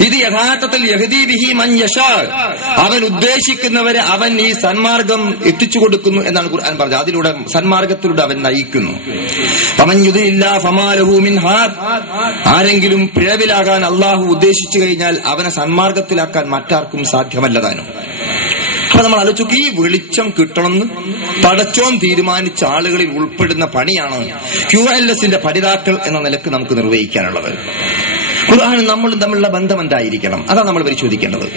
ഇത് യഥാർത്ഥത്തിൽ യഹ്ദീ ബിഹി മൻ യശാ, അവൻ ഉദ്ദേശിക്കുന്നവരെ അവൻ ഈ സന്മാർഗം എത്തിച്ചു കൊടുക്കുന്നു എന്നാണ് ഖുർആൻ പറഞ്ഞത്. അതിലൂടെ സന്മാർഗത്തിലൂടെ അവൻ നയിക്കുന്നു. ഫമൻ യുദില്ലാഹു ഫമാ ലഹു മിൻ ഹാദ്, ആരെങ്കിലും പിഴവിലാകാൻ അള്ളാഹു ഉദ്ദേശിച്ചു കഴിഞ്ഞാൽ അവനെ സന്മാർഗത്തിലാക്കാൻ മറ്റാർക്കും സാധ്യമല്ലതാനും. അപ്പൊ നമ്മൾ ആലോചിച്ചു, ഈ വെളിച്ചം കിട്ടണമെന്ന് പടച്ചോൻ തീരുമാനിച്ച ആളുകളിൽ ഉൾപ്പെടുന്ന പണിയാണ് QLSന്റെ പഠിതാക്കൾ എന്ന നിലക്ക് നമുക്ക് നിർവഹിക്കാനുള്ളത്. ഖുർആനും നമ്മളും തമ്മിലുള്ള ബന്ധം എന്തായിരിക്കണം, അതാണ് നമ്മൾ പരിശോധിക്കേണ്ടത്.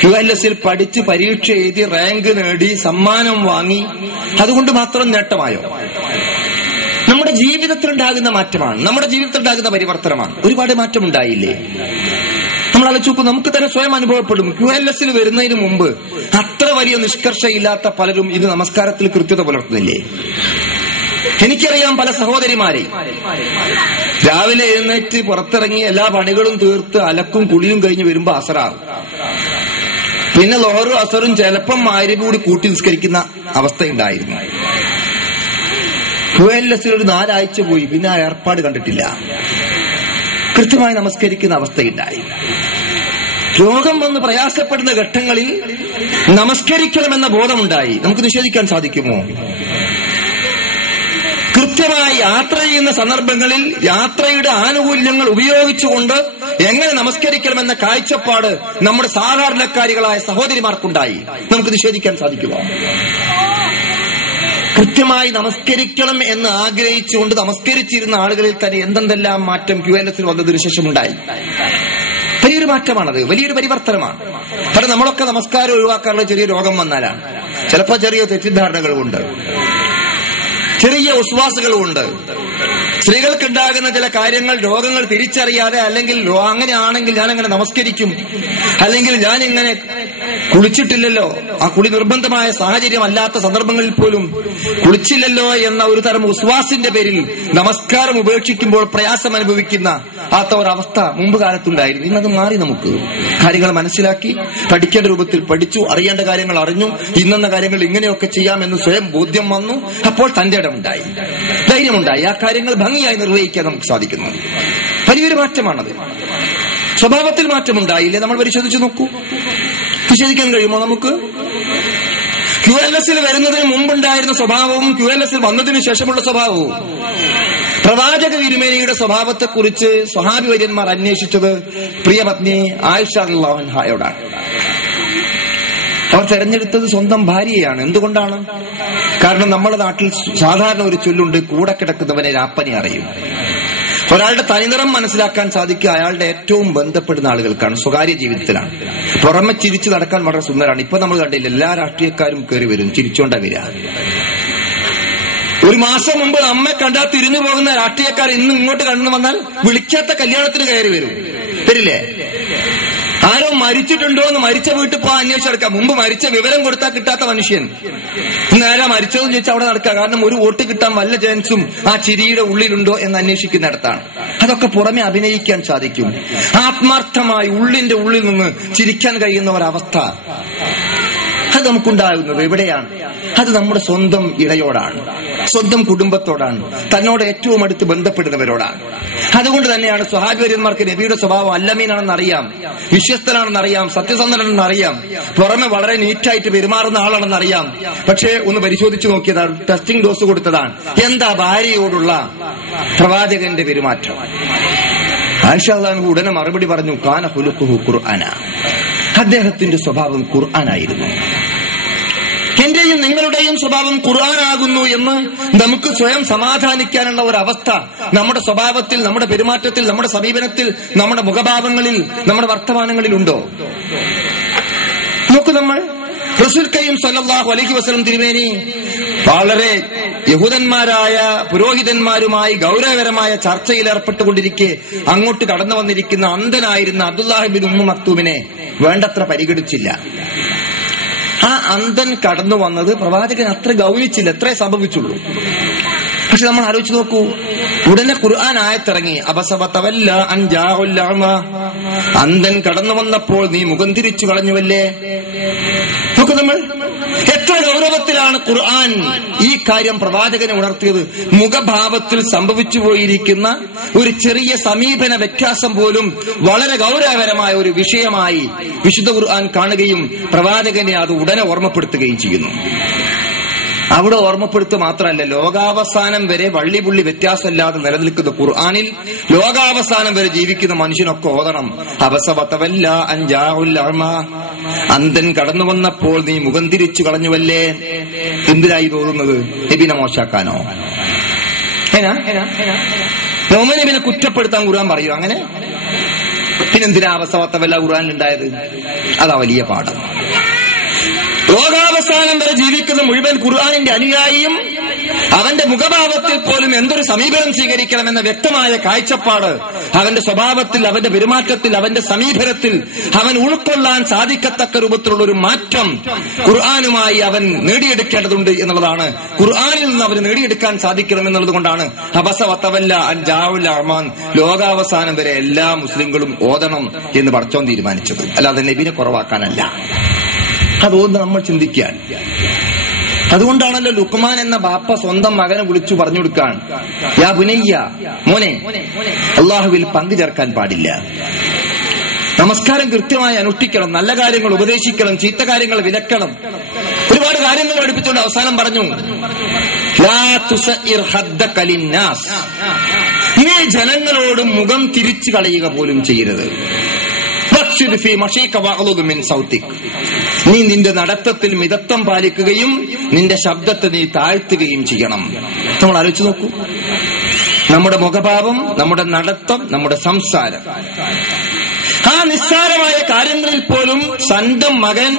QLSൽ പഠിച്ച് പരീക്ഷ എഴുതി റാങ്ക് നേടി സമ്മാനം വാങ്ങി അതുകൊണ്ട് മാത്രം നേട്ടമായോ? നമ്മുടെ ജീവിതത്തിലുണ്ടാകുന്ന മാറ്റമാണ്, നമ്മുടെ ജീവിതത്തിലുണ്ടാകുന്ന പരിവർത്തനമാണ്. ഒരുപാട് മാറ്റം ഉണ്ടായില്ലേ? നമ്മൾ ആലോചിച്ചു, നമുക്ക് തന്നെ സ്വയം അനുഭവപ്പെടും. QLSൽ വരുന്നതിന് മുമ്പ് അത്ര വലിയ നിഷ്കർഷയില്ലാത്ത പലരും ഇത് നമസ്കാരത്തിൽ കൃത്യത പുലർത്തുന്നില്ലേ? എനിക്കറിയാം പല സഹോദരിമാരെ രാവിലെ എഴുന്നേറ്റ് പുറത്തിറങ്ങി എല്ലാ പണികളും തീർത്ത് അലക്കും കുളിയും കഴിഞ്ഞ് വരുമ്പോ അസറാകും. പിന്നെ ലോഹറും അസറും ചിലപ്പം മഗ്‌രിബ് കൂടി കൂട്ടി നിസ്കരിക്കുന്ന അവസ്ഥയുണ്ടായിരുന്നു. QLSൽ ഒരു 4 ആഴ്ച പോയി, പിന്നെ ആ ഏർപ്പാട് കണ്ടിട്ടില്ല. കൃത്യമായി നമസ്കരിക്കുന്ന അവസ്ഥയുണ്ടായി. രോഗം വന്ന് പ്രയാസപ്പെടുന്ന ഘട്ടങ്ങളിൽ നമസ്കരിക്കണമെന്ന ബോധമുണ്ടായി. നമുക്ക് നിഷേധിക്കാൻ സാധിക്കുമോ? കൃത്യമായി യാത്ര ചെയ്യുന്ന സന്ദർഭങ്ങളിൽ യാത്രയുടെ ആനുകൂല്യങ്ങൾ ഉപയോഗിച്ചുകൊണ്ട് എങ്ങനെ നമസ്കരിക്കണമെന്ന കാഴ്ചപ്പാട് നമ്മുടെ സാധാരണക്കാരികളായ സഹോദരിമാർക്കുണ്ടായി. നമുക്ക് നിഷേധിക്കാൻ സാധിക്കുമോ? കൃത്യമായി നമസ്കരിക്കണം എന്ന് ആഗ്രഹിച്ചുകൊണ്ട് നമസ്കരിച്ചിരുന്ന ആളുകളിൽ തന്നെ എന്തെല്ലാം മാറ്റം QLSൽ വന്നതിനു ശേഷം ഉണ്ടായി. വലിയൊരു മാറ്റമാണത്, വലിയൊരു പരിവർത്തനമാണ്. കാരണം നമ്മളൊക്കെ നമസ്കാരം ഒഴിവാക്കാനുള്ള ചെറിയ രോഗം വന്നാലാണ്, ചിലപ്പോൾ ചെറിയ തെറ്റിദ്ധാരണകളുമുണ്ട്, ചെറിയ ഉസ്വാസുകളുമുണ്ട്. സ്ത്രീകൾക്കുണ്ടാകുന്ന ചില കാര്യങ്ങൾ, രോഗങ്ങൾ തിരിച്ചറിയാതെ, അല്ലെങ്കിൽ അങ്ങനെയാണെങ്കിൽ ഞാനങ്ങനെ നമസ്കരിക്കും, അല്ലെങ്കിൽ ഞാനിങ്ങനെ കുളിച്ചിട്ടില്ലല്ലോ, ആ കുളി നിർബന്ധമായ സാഹചര്യം അല്ലാത്ത സന്ദർഭങ്ങളിൽ പോലും കുളിച്ചില്ലല്ലോ എന്ന ഒരു തരം ഉസ്വാസിന്റെ പേരിൽ നമസ്കാരം ഉപേക്ഷിക്കുമ്പോൾ പ്രയാസം അനുഭവിക്കുന്ന ഒരവസ്ഥ മുമ്പ് കാലത്തുണ്ടായിരുന്നു. ഇന്നത് മാറി. നമുക്ക് കാര്യങ്ങൾ മനസ്സിലാക്കി പഠിക്കേണ്ട രൂപത്തിൽ പഠിച്ചു, അറിയേണ്ട കാര്യങ്ങൾ അറിഞ്ഞു, ഇന്നെന്ന കാര്യങ്ങൾ ഇങ്ങനെയൊക്കെ ചെയ്യാമെന്ന് സ്വയം ബോധ്യം വന്നു. അപ്പോൾ തന്റെ ഇടമുണ്ടായി, ധൈര്യമുണ്ടായി, ആ കാര്യങ്ങൾ ഭംഗിയായി നിർവഹിക്കാൻ നമുക്ക് സാധിക്കുന്നു. വലിയൊരു മാറ്റമാണത്. സ്വഭാവത്തിൽ മാറ്റമുണ്ടായില്ലേ? നമ്മൾ പരിശോധിച്ചു നോക്കൂ. നിഷേധിക്കാൻ കഴിയുമോ നമുക്ക്? QLSൽ വരുന്നതിന് മുമ്പുണ്ടായിരുന്ന സ്വഭാവവും QLSൽ വന്നതിന് ശേഷമുള്ള സ്വഭാവവും. പ്രവാചക തിരുമേനിയുടെ സ്വഭാവത്തെക്കുറിച്ച് സ്വഹാബി വര്യന്മാർ അന്വേഷിച്ചത് പ്രിയപത്നി ആയിഷ റളിയല്ലാഹു അൻഹയോടാണ്. അവർ തെരഞ്ഞെടുത്തത് സ്വന്തം ഭാര്യയാണ്. എന്തുകൊണ്ടാണ്? കാരണം നമ്മുടെ നാട്ടിൽ സാധാരണ ഒരു ചൊല്ലുണ്ട്, കൂടെ കിടക്കുന്നവനെ രാപ്പനെ അറിയും. ഒരാളുടെ തനിനിറം മനസ്സിലാക്കാൻ സാധിക്കുക അയാളുടെ ഏറ്റവും ബന്ധപ്പെടുന്ന ആളുകൾക്കാണ്, സ്വകാര്യ ജീവിതത്തിലാണ്. പുറമെ ചിരിച്ചു നടക്കാൻ വളരെ സുന്ദരമാണ്. ഇപ്പൊ നമ്മൾ കണ്ടില്ല, എല്ലാ രാഷ്ട്രീയക്കാരും കയറി വരും, ചിരിച്ചോണ്ടാ വരിക. ഒരു മാസം മുമ്പ് നമ്മെ കണ്ടാൽ തിരിഞ്ഞു പോകുന്ന രാഷ്ട്രീയക്കാർ ഇന്ന് ഇങ്ങോട്ട് കടന്നു വന്നാൽ വിളിക്കാത്ത കല്യാണത്തിന് കയറി വരും, വരില്ലേ? ആരോ മരിച്ചിട്ടുണ്ടോ എന്ന് മരിച്ച വീട്ടിൽ പോകാൻ അന്വേഷിച്ചെടുക്കാം. മുമ്പ് മരിച്ച വിവരം കൊടുത്താൽ കിട്ടാത്ത മനുഷ്യൻ നേരെ മരിച്ചതെന്ന് ചോദിച്ചാൽ അവിടെ നടക്കുക. കാരണം ഒരു വോട്ട് കിട്ടാൻ വല്ല ചാൻസും ആ ചിരിയുടെ ഉള്ളിലുണ്ടോ എന്ന് അന്വേഷിക്കുന്നിടത്താണ്. അതൊക്കെ പുറമെ അഭിനയിക്കാൻ സാധിക്കും. ആത്മാർത്ഥമായി ഉള്ളിന്റെ ഉള്ളിൽ നിന്ന് ചിരിക്കാൻ കഴിയുന്ന ഒരവസ്ഥ അത് നമുക്കുണ്ടാകുന്നത് എവിടെയാണ്? അത് നമ്മുടെ സ്വന്തം ഇടയോടാണ്, സ്വന്തം കുടുംബത്തോടാണ്, തന്നോട് ഏറ്റവും അടുത്ത് ബന്ധപ്പെടുന്നവരോടാണ്. അതുകൊണ്ട് തന്നെയാണ് സ്വഹാബിവര്യന്മാർക്ക് നബിയുടെ സ്വഭാവം അല്ലമീനാണെന്നറിയാം, വിശ്വസ്തനാണെന്നറിയാം, സത്യസന്ധനാണെന്നറിയാം, പുറമെ വളരെ നീറ്റായിട്ട് പെരുമാറുന്ന ആളാണെന്നറിയാം. പക്ഷേ ഒന്ന് പരിശോധിച്ചു നോക്കിയതാണ്, ടെസ്റ്റിംഗ് ഡോസ് കൊടുത്തതാണ്. എന്താ ഭാര്യയോടുള്ള പ്രവാചകന്റെ പെരുമാറ്റം? ആയിഷ റളിയല്ലാഹു ഉടനെ മറുപടി പറഞ്ഞു, കാന ഖുലുഖുഹു ഖുർആന. അദ്ദേഹത്തിന്റെ സ്വഭാവം ഖുർആനായിരുന്നു. എന്റെയും നിങ്ങളുടെയും സ്വഭാവം ഖുർആനാകുന്നു എന്ന് നമുക്ക് സ്വയം സമാധാനിക്കാനുള്ള ഒരവസ്ഥ നമ്മുടെ സ്വഭാവത്തിൽ, നമ്മുടെ പെരുമാറ്റത്തിൽ, നമ്മുടെ സമീപനത്തിൽ, നമ്മുടെ മുഖഭാവങ്ങളിൽ, നമ്മുടെ വർത്തമാനങ്ങളിൽ ഉണ്ടോ? നോക്കൂ, നമ്മൾ റസൂൽ കരീം സല്ലല്ലാഹു അലൈഹി വസല്ലം തിരുമേനി വളരെ യഹൂദന്മാരായ പുരോഹിതന്മാരുമായി ഗൗരവകരമായ ചർച്ചയിൽ ഏർപ്പെട്ടുകൊണ്ടിരിക്കെ അങ്ങോട്ട് കടന്നു വന്നിരിക്കുന്ന അന്ധനായിരുന്ന അബ്ദുല്ലാഹി ബിൻ ഉമ്മു മക്തൂമിനെ വേണ്ടത്ര പരിഗണിച്ചില്ല. ആ അന്ധൻ കടന്നു വന്നത് പ്രവാചകൻ അത്ര ഗൗനിച്ചില്ല, എത്രേ സംഭവിച്ചുള്ളൂ. പക്ഷെ നമ്മൾ ആലോചിച്ച് നോക്കൂ, ഉടനെ ഖുർആൻ ആയത്തിറങ്ങി, അബസവതവല്ല അൻ ജാഉൽ അഅമ. അന്ധൻ കടന്നു വന്നപ്പോൾ നീ മുഖം തിരിച്ചു കളഞ്ഞുവല്ലേ. നോക്കൂ, നമ്മൾ എത്ര ഗൗരവത്തിലാണ് ഖുർആൻ ഈ കാര്യം പ്രവാചകനെ ഉണർത്തിയത്. മുഖഭാവത്തിൽ സംഭവിച്ചു പോയിരിക്കുന്ന ഒരു ചെറിയ സമീപന വ്യത്യാസം പോലും വളരെ ഗൗരവകരമായ ഒരു വിഷയമായി വിശുദ്ധ ഖുർആൻ കാണുകയും പ്രവാചകനെ അത് ഉടനെ ഓർമ്മപ്പെടുത്തുകയും ചെയ്യുന്നു. അവിടെ ഓർമ്മപ്പെടുത്തുക മാത്രമല്ല, ലോകാവസാനം വരെ വള്ളിപുള്ളി വ്യത്യാസമില്ലാതെ നിലനിൽക്കുന്ന ഖുർആനിൽ ലോകാവസാനം വരെ ജീവിക്കുന്ന മനുഷ്യനൊക്കെ ഓതണം. അബസവതവല്ല അൻ ജാഉൽ അഅമ. അന്ധൻ കടന്നു വന്നപ്പോൾ നീ മുഖം തിരിച്ചു കളഞ്ഞുവല്ലേ. എന്തിനായി തോന്നുന്നത്? നബിനെ മോശാക്കാനോ? മുഹമ്മദ് നബിനെ കുറ്റപ്പെടുത്താൻ ഖുർആൻ പറയൂ അങ്ങനെ? പിന്നെന്തിനാ അബസവതവല്ല ഖുർആനിലുണ്ടായത്? അതാ വലിയ പാഠം. ലോകാവസാനം വരെ ജീവിക്കുന്ന മുഴുവൻ ഖുർആനിന്റെ അനുയായിയും അവന്റെ മുഖഭാവത്തിൽ പോലും എന്തൊരു സമീപനം സ്വീകരിക്കണമെന്ന വ്യക്തമായ കാഴ്ചപ്പാട് അവന്റെ സ്വഭാവത്തിൽ, അവന്റെ പെരുമാറ്റത്തിൽ, അവന്റെ സമീപനത്തിൽ അവൻ ഉൾക്കൊള്ളാൻ സാധിക്കത്തക്ക രൂപത്തിലുള്ള ഒരു മാറ്റം ഖുർആനുമായി അവൻ നേടിയെടുക്കേണ്ടതുണ്ട് എന്നുള്ളതാണ്. ഖുർആനിൽ നിന്ന് അവന് നേടിയെടുക്കാൻ സാധിക്കണം എന്നുള്ളത് കൊണ്ടാണ് അബസവതവല്ല അൻ ജാഉൽ അഅമ ലോകാവസാനം വരെ എല്ലാ മുസ്ലിങ്ങളും ഓതണം എന്ന് പടച്ചോൻ തീരുമാനിച്ചത്, അല്ലാതെ നബിനെ കുറവാക്കാനല്ല. അതുകൊണ്ട് നമ്മൾ ചിന്തിക്കാൻ. അതുകൊണ്ടാണല്ലോ ലുക്മാൻ എന്ന ബാപ്പ സ്വന്തം മകനെ വിളിച്ചു പറഞ്ഞു കൊടുക്കാൻ, യാ ബുനയ്യ, മോനെ, അള്ളാഹുവിൽ പങ്കു ചേർക്കാൻ പാടില്ല, നമസ്കാരം കൃത്യമായി അനുഷ്ഠിക്കണം, നല്ല കാര്യങ്ങൾ ഉപദേശിക്കണം, ചീത്ത കാര്യങ്ങൾ വിലക്കണം, ഒരുപാട് കാര്യങ്ങൾ പഠിപ്പിച്ചുകൊണ്ട് അവസാനം പറഞ്ഞു, ലാ തുസഇർ ഹദ്ദക ലിന്നാസ്. നീ ജനങ്ങളോട് മുഖം തിരിച്ചു കളയുക പോലും ചെയ്യരുത്. നീ നിന്റെ നടത്തത്തിൽ മിതത്വം പാലിക്കുകയും നിന്റെ ശബ്ദത്തെ നീ താഴ്ത്തുകയും ചെയ്യണം. നമ്മൾ ആലോചിച്ച് നോക്കൂ, നമ്മുടെ മുഖഭാവം, നമ്മുടെ നടത്തം, നമ്മുടെ സംസാരം, ആ നിസ്സാരമായ കാര്യങ്ങളിൽ പോലും സ്വന്തം മകൻ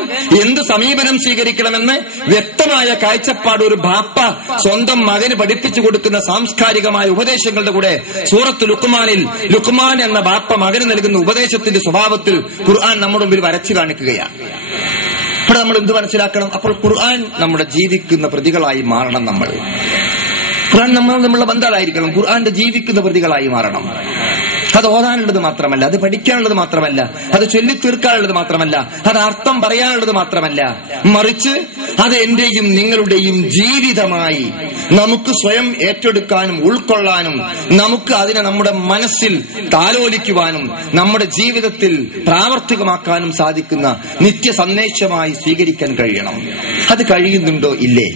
എന്ത് സമീപനം സ്വീകരിക്കണമെന്ന് വ്യക്തമായ കാഴ്ചപ്പാട് ഒരു ബാപ്പ സ്വന്തം മകന് പഠിപ്പിച്ചു കൊടുക്കുന്ന സാംസ്കാരികമായ ഉപദേശങ്ങളുടെ കൂടെ സൂറത്ത് ലുക്മാനിൽ ലുക്മാൻ എന്ന ബാപ്പ മകന് നൽകുന്ന ഉപദേശത്തിന്റെ സ്വഭാവത്തിൽ ഖുർആൻ നമ്മുടെ മുമ്പിൽ വരച്ചു കാണിക്കുകയാണ്. ഇവിടെ നമ്മൾ എന്ത് മനസ്സിലാക്കണം? അപ്പോൾ ഖുർആൻ നമ്മുടെ ജീവിക്കുന്ന പ്രതികളായി മാറണം. നമ്മൾ ഖുർആൻ നമ്മളുടെ ബന്ധങ്ങളായിരിക്കണം. ഖുർആന്റെ ജീവിക്കുന്ന പ്രതികളായി മാറണം. അത് ഓതാനുള്ളത് മാത്രമല്ല, അത് പഠിക്കാനുള്ളത് മാത്രമല്ല, അത് ചൊല്ലിത്തീർക്കാനുള്ളത് മാത്രമല്ല, അത് അർത്ഥം പറയാനുള്ളത് മാത്രമല്ല, മറിച്ച് അത് എന്റെയും നിങ്ങളുടെയും ജീവിതമായി നമുക്ക് സ്വയം ഏറ്റെടുക്കാനും ഉൾക്കൊള്ളാനും നമുക്ക് അതിനെ നമ്മുടെ മനസ്സിൽ താലോലിക്കുവാനും നമ്മുടെ ജീവിതത്തിൽ പ്രാവർത്തികമാക്കാനും സാധിക്കുന്ന നിത്യ സന്ദേശമായി സ്വീകരിക്കാൻ കഴിയണം. അത് കഴിയുന്നുണ്ടോ ഇല്ലേ?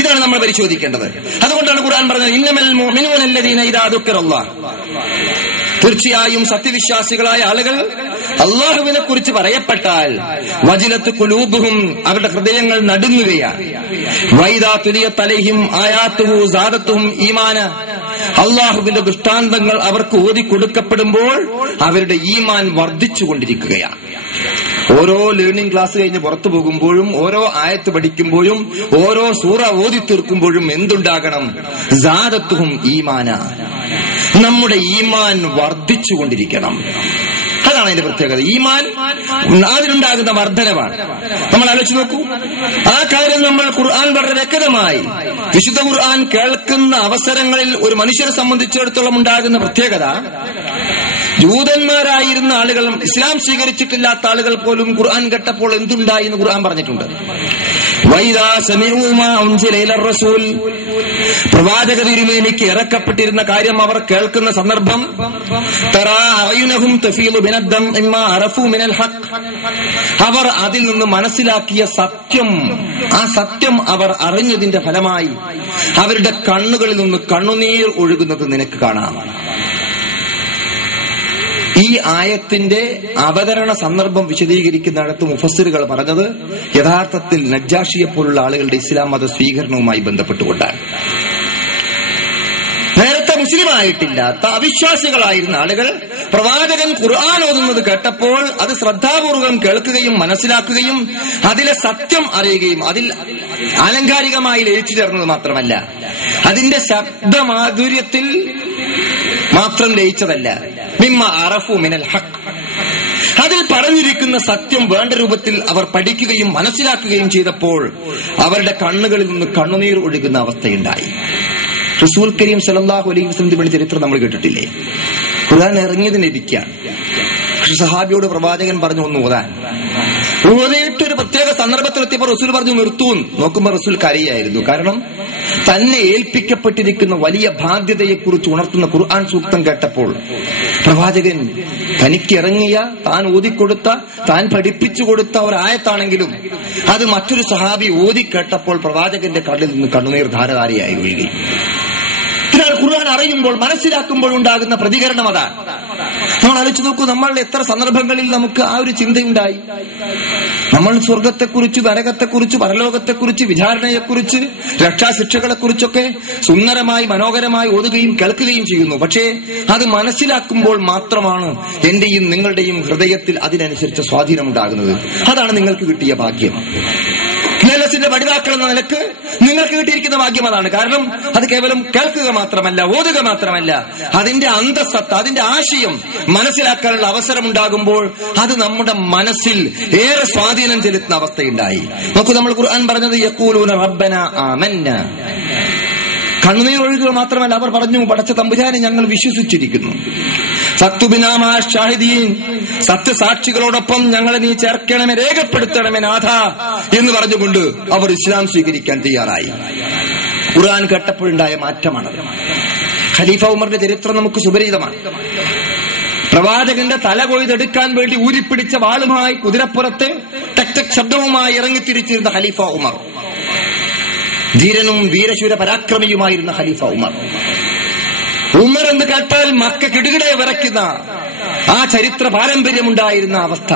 ഇതാണ് നമ്മൾ പരിശോധിക്കേണ്ടത്. അതുകൊണ്ടാണ് ഖുർആൻ പറഞ്ഞത്, ഇന്നമൽ മുഅ്മിനൂന അല്ലദീന ഇദാ ദുക്കിറല്ലാഹ്. തീർച്ചയായും സത്യവിശ്വാസികളായ ആളുകൾ അള്ളാഹുവിനെ കുറിച്ച് പറയപ്പെട്ടാൽ വജിലത്ത് ഖുലൂബുഹും, അവരുടെ ഹൃദയങ്ങൾ നടുങ്ങുകയാണ്. വൈദാ തുലിയത് അലൈഹിം ആയാതുഹു സാദത്തുഹും ഈമാന. അള്ളാഹുവിന്റെ ദൃഷ്ടാന്തങ്ങൾ അവർക്ക് ഓതി കൊടുക്കപ്പെടുമ്പോൾ അവരുടെ ഈമാൻ വർദ്ധിച്ചുകൊണ്ടിരിക്കുകയാണ്. ഓരോ ലേണിംഗ് ക്ലാസ് കഴിഞ്ഞ് പുറത്തു പോകുമ്പോഴും ഓരോ ആയത്ത് പഠിക്കുമ്പോഴും ഓരോ സൂറ ഓതി തീർക്കുമ്പോഴും എന്തുണ്ടാകണം? സാദത്തുഹും ഈമാന, നമ്മുടെ ഈമാൻ വർദ്ധിച്ചുകൊണ്ടിരിക്കണം. അതാണ് അതിന്റെ പ്രത്യേകത. ഈമാൻ അതിലുണ്ടാകുന്ന വർധനവാണ്. നമ്മൾ ആലോചിച്ച് നോക്കൂ, ആ കാര്യം നമ്മൾ ഖുർആൻ വളരെ വ്യക്തമായി, വിശുദ്ധ ഖുർആൻ കേൾക്കുന്ന അവസരങ്ങളിൽ ഒരു മനുഷ്യനെ സംബന്ധിച്ചിടത്തോളം ഉണ്ടാകുന്ന പ്രത്യേകത, ജൂതന്മാരായിരുന്ന ആളുകളും ഇസ്ലാം സ്വീകരിച്ചിട്ടില്ലാത്ത ആളുകൾ പോലും ഖുർആൻ കേട്ടപ്പോൾ എന്തുണ്ടായി എന്ന് ഖുർആൻ പറഞ്ഞിട്ടുണ്ട്. പ്രവാചക തിരുമേനിക്ക് ഇറക്കപ്പെട്ടിരുന്ന കാര്യം അവർ കേൾക്കുന്ന സന്ദർഭം, അവർ അതിൽ നിന്ന് മനസ്സിലാക്കിയ സത്യം, ആ സത്യം അവർ അറിഞ്ഞതിന്റെ ഫലമായി അവരുടെ കണ്ണുകളിൽ നിന്ന് കണ്ണുനീർ ഒഴുകുന്നത് നിനക്ക് കാണാം. ഈ ആയത്തിന്റെ അവതരണ സന്ദർഭം വിശദീകരിക്കുന്നിടത്ത് മുഫസ്സിറുകൾ പറഞ്ഞത് യഥാർത്ഥത്തിൽ നജ്ജാഷിയെ പോലുള്ള ആളുകളുടെ ഇസ്ലാം മത സ്വീകരണവുമായി ബന്ധപ്പെട്ടുകൊണ്ടാണ്. നേരത്തെ മുസ്ലിമായിട്ടില്ലാത്ത അവിശ്വാസികളായിരുന്ന ആളുകൾ പ്രവാചകൻ ഖുർആൻ ഓതുന്നത് കേട്ടപ്പോൾ അത് ശ്രദ്ധാപൂർവം കേൾക്കുകയും മനസ്സിലാക്കുകയും അതിലെ സത്യം അറിയുകയും അതിൽ ആലങ്കാരികമായി ലയിച്ചു ചേർന്നത് മാത്രമല്ല, അതിന്റെ ശബ്ദമാധുര്യത്തിൽ മാത്രം ലയിച്ചതല്ല, മിമ്മ അറഫു മിനൽ ഹഖ്, അതിൽ പറഞ്ഞിരിക്കുന്ന സത്യം വേണ്ട രൂപത്തിൽ അവർ പഠിക്കുകയും മനസ്സിലാക്കുകയും ചെയ്തപ്പോൾ അവരുടെ കണ്ണുകളിൽ നിന്ന് കണ്ണുനീർ ഒഴുകുന്ന അവസ്ഥയുണ്ടായി. റസൂൽ കരീം സല്ലല്ലാഹു അലൈഹി വസല്ലം ചരിത്രം നമ്മൾ കേട്ടിട്ടില്ലേ? ഖുർആൻ ഇറങ്ങിയത് നബിക്കാണ്. സഹാബിയോട് പ്രവാചകൻ പറഞ്ഞു ഒന്ന് ഓതാൻ. ഓതിയിട്ടൊരു പ്രത്യേക സന്ദർഭത്തിലെത്തിയപ്പോൾ റസൂൽ പറഞ്ഞു നിർത്തൂൻ. നോക്കുമ്പോൾ റസൂൽ കരയായിരുന്നു. കാരണം തന്നെ ഏൽപ്പിക്കപ്പെട്ടിരിക്കുന്ന വലിയ ബാധ്യതയെക്കുറിച്ച് ഉണർത്തുന്ന ഖുർആൻ സൂക്തം കേട്ടപ്പോൾ പ്രവാചകൻ തനിക്കിറങ്ങിയ, താൻ ഓതിക്കൊടുത്ത, താൻ പഠിപ്പിച്ചു കൊടുത്ത ഒരായത്താണെങ്കിലും അത് മറ്റൊരു സഹാബി ഓതി കേട്ടപ്പോൾ പ്രവാചകന്റെ കണ്ണിൽ നിന്ന് കണ്ണുനീർ ധാരധാരയായി വീഴുകയും. ഇതാണ് ഖുർആൻ അറിയുമ്പോൾ മനസ്സിലാക്കുമ്പോൾ ഉണ്ടാകുന്ന പ്രതികരണം. അതാണ് നമ്മൾ ആലോചിച്ച് നോക്കൂ, നമ്മളുടെ എത്ര സന്ദർഭങ്ങളിൽ നമുക്ക് ആ ഒരു ചിന്തയുണ്ടായി. നമ്മൾ സ്വർഗത്തെക്കുറിച്ച്, നരകത്തെക്കുറിച്ച്, പരലോകത്തെക്കുറിച്ച്, വിചാരണയെക്കുറിച്ച്, രക്ഷാശിക്ഷകളെക്കുറിച്ചൊക്കെ സുന്ദരമായി മനോഹരമായി ഓതുകയും കേൾക്കുകയും ചെയ്യുന്നു. പക്ഷേ അത് മനസ്സിലാക്കുമ്പോൾ മാത്രമാണ് എന്റെയും നിങ്ങളുടെയും ഹൃദയത്തിൽ അതിനനുസരിച്ച് സ്വാധീനമുണ്ടാകുന്നത്. അതാണ് നിങ്ങൾക്ക് കിട്ടിയ ഭാഗ്യം. ന്റെ പഠിതാക്കൾ എന്ന നിലക്ക് നിങ്ങൾക്ക് കിട്ടിയിരിക്കുന്ന ഭാഗ്യം അതാണ്. കാരണം അത് കേവലം കേൾക്കുക മാത്രമല്ല, ഓതുക മാത്രമല്ല, അതിന്റെ അന്തസ്സത്ത, അതിന്റെ ആശയം മനസ്സിലാക്കാനുള്ള അവസരമുണ്ടാകുമ്പോൾ അത് നമ്മുടെ മനസ്സിൽ ഏറെ സ്വാധീനം ചെലുത്തുന്ന അവസ്ഥയുണ്ടായി. നോക്കൂ, നമ്മൾ ഖുർആൻ പറഞ്ഞത് യഖൂലൂന റബ്ബന ആമന്ന, കണ്ണുനീർ ഒഴുകുക മാത്രമല്ല, അവർ പറഞ്ഞു പടച്ച തമ്പുരാനെ ഞങ്ങൾ വിശ്വസിച്ചിരിക്കുന്നു. ഫക്തുബിനാ ഷാഹിദീൻ, സത്യസാക്ഷികളോടൊപ്പം ഞങ്ങളെ നീ ചേർക്കണമേ, രേഖപ്പെടുത്തണമേ നാഥ എന്ന് പറഞ്ഞുകൊണ്ട് അവർ ഇസ്ലാം സ്വീകരിക്കാൻ തയ്യാറായി. ഖുർആൻ കേട്ടപ്പോഴുണ്ടായ മാറ്റമാണത്. ഖലീഫ ഉമറിന്റെ ചരിത്രം നമുക്ക് സുപരിചിതമാണ്. പ്രവാചകന്റെ തല കൊയ്തെടുക്കാൻ വേണ്ടി ഊരിപ്പിടിച്ച വാളുമായി കുതിരപ്പുറത്ത് ടക് ടക് ശബ്ദവുമായി ഇറങ്ങിത്തിരിച്ചിരുന്ന ഖലീഫ ഉമർ, ധീരനും വീരശൂര പരാക്രമിയുമായിരുന്ന ഖലീഫ ഉമർ. ഉമർ എന്ന് കേട്ടാൽ മക്ക കിടുകിടെ വിറയ്ക്കുന്ന ആ ചരിത്ര പാരമ്പര്യമുണ്ടായിരുന്ന അവസ്ഥ.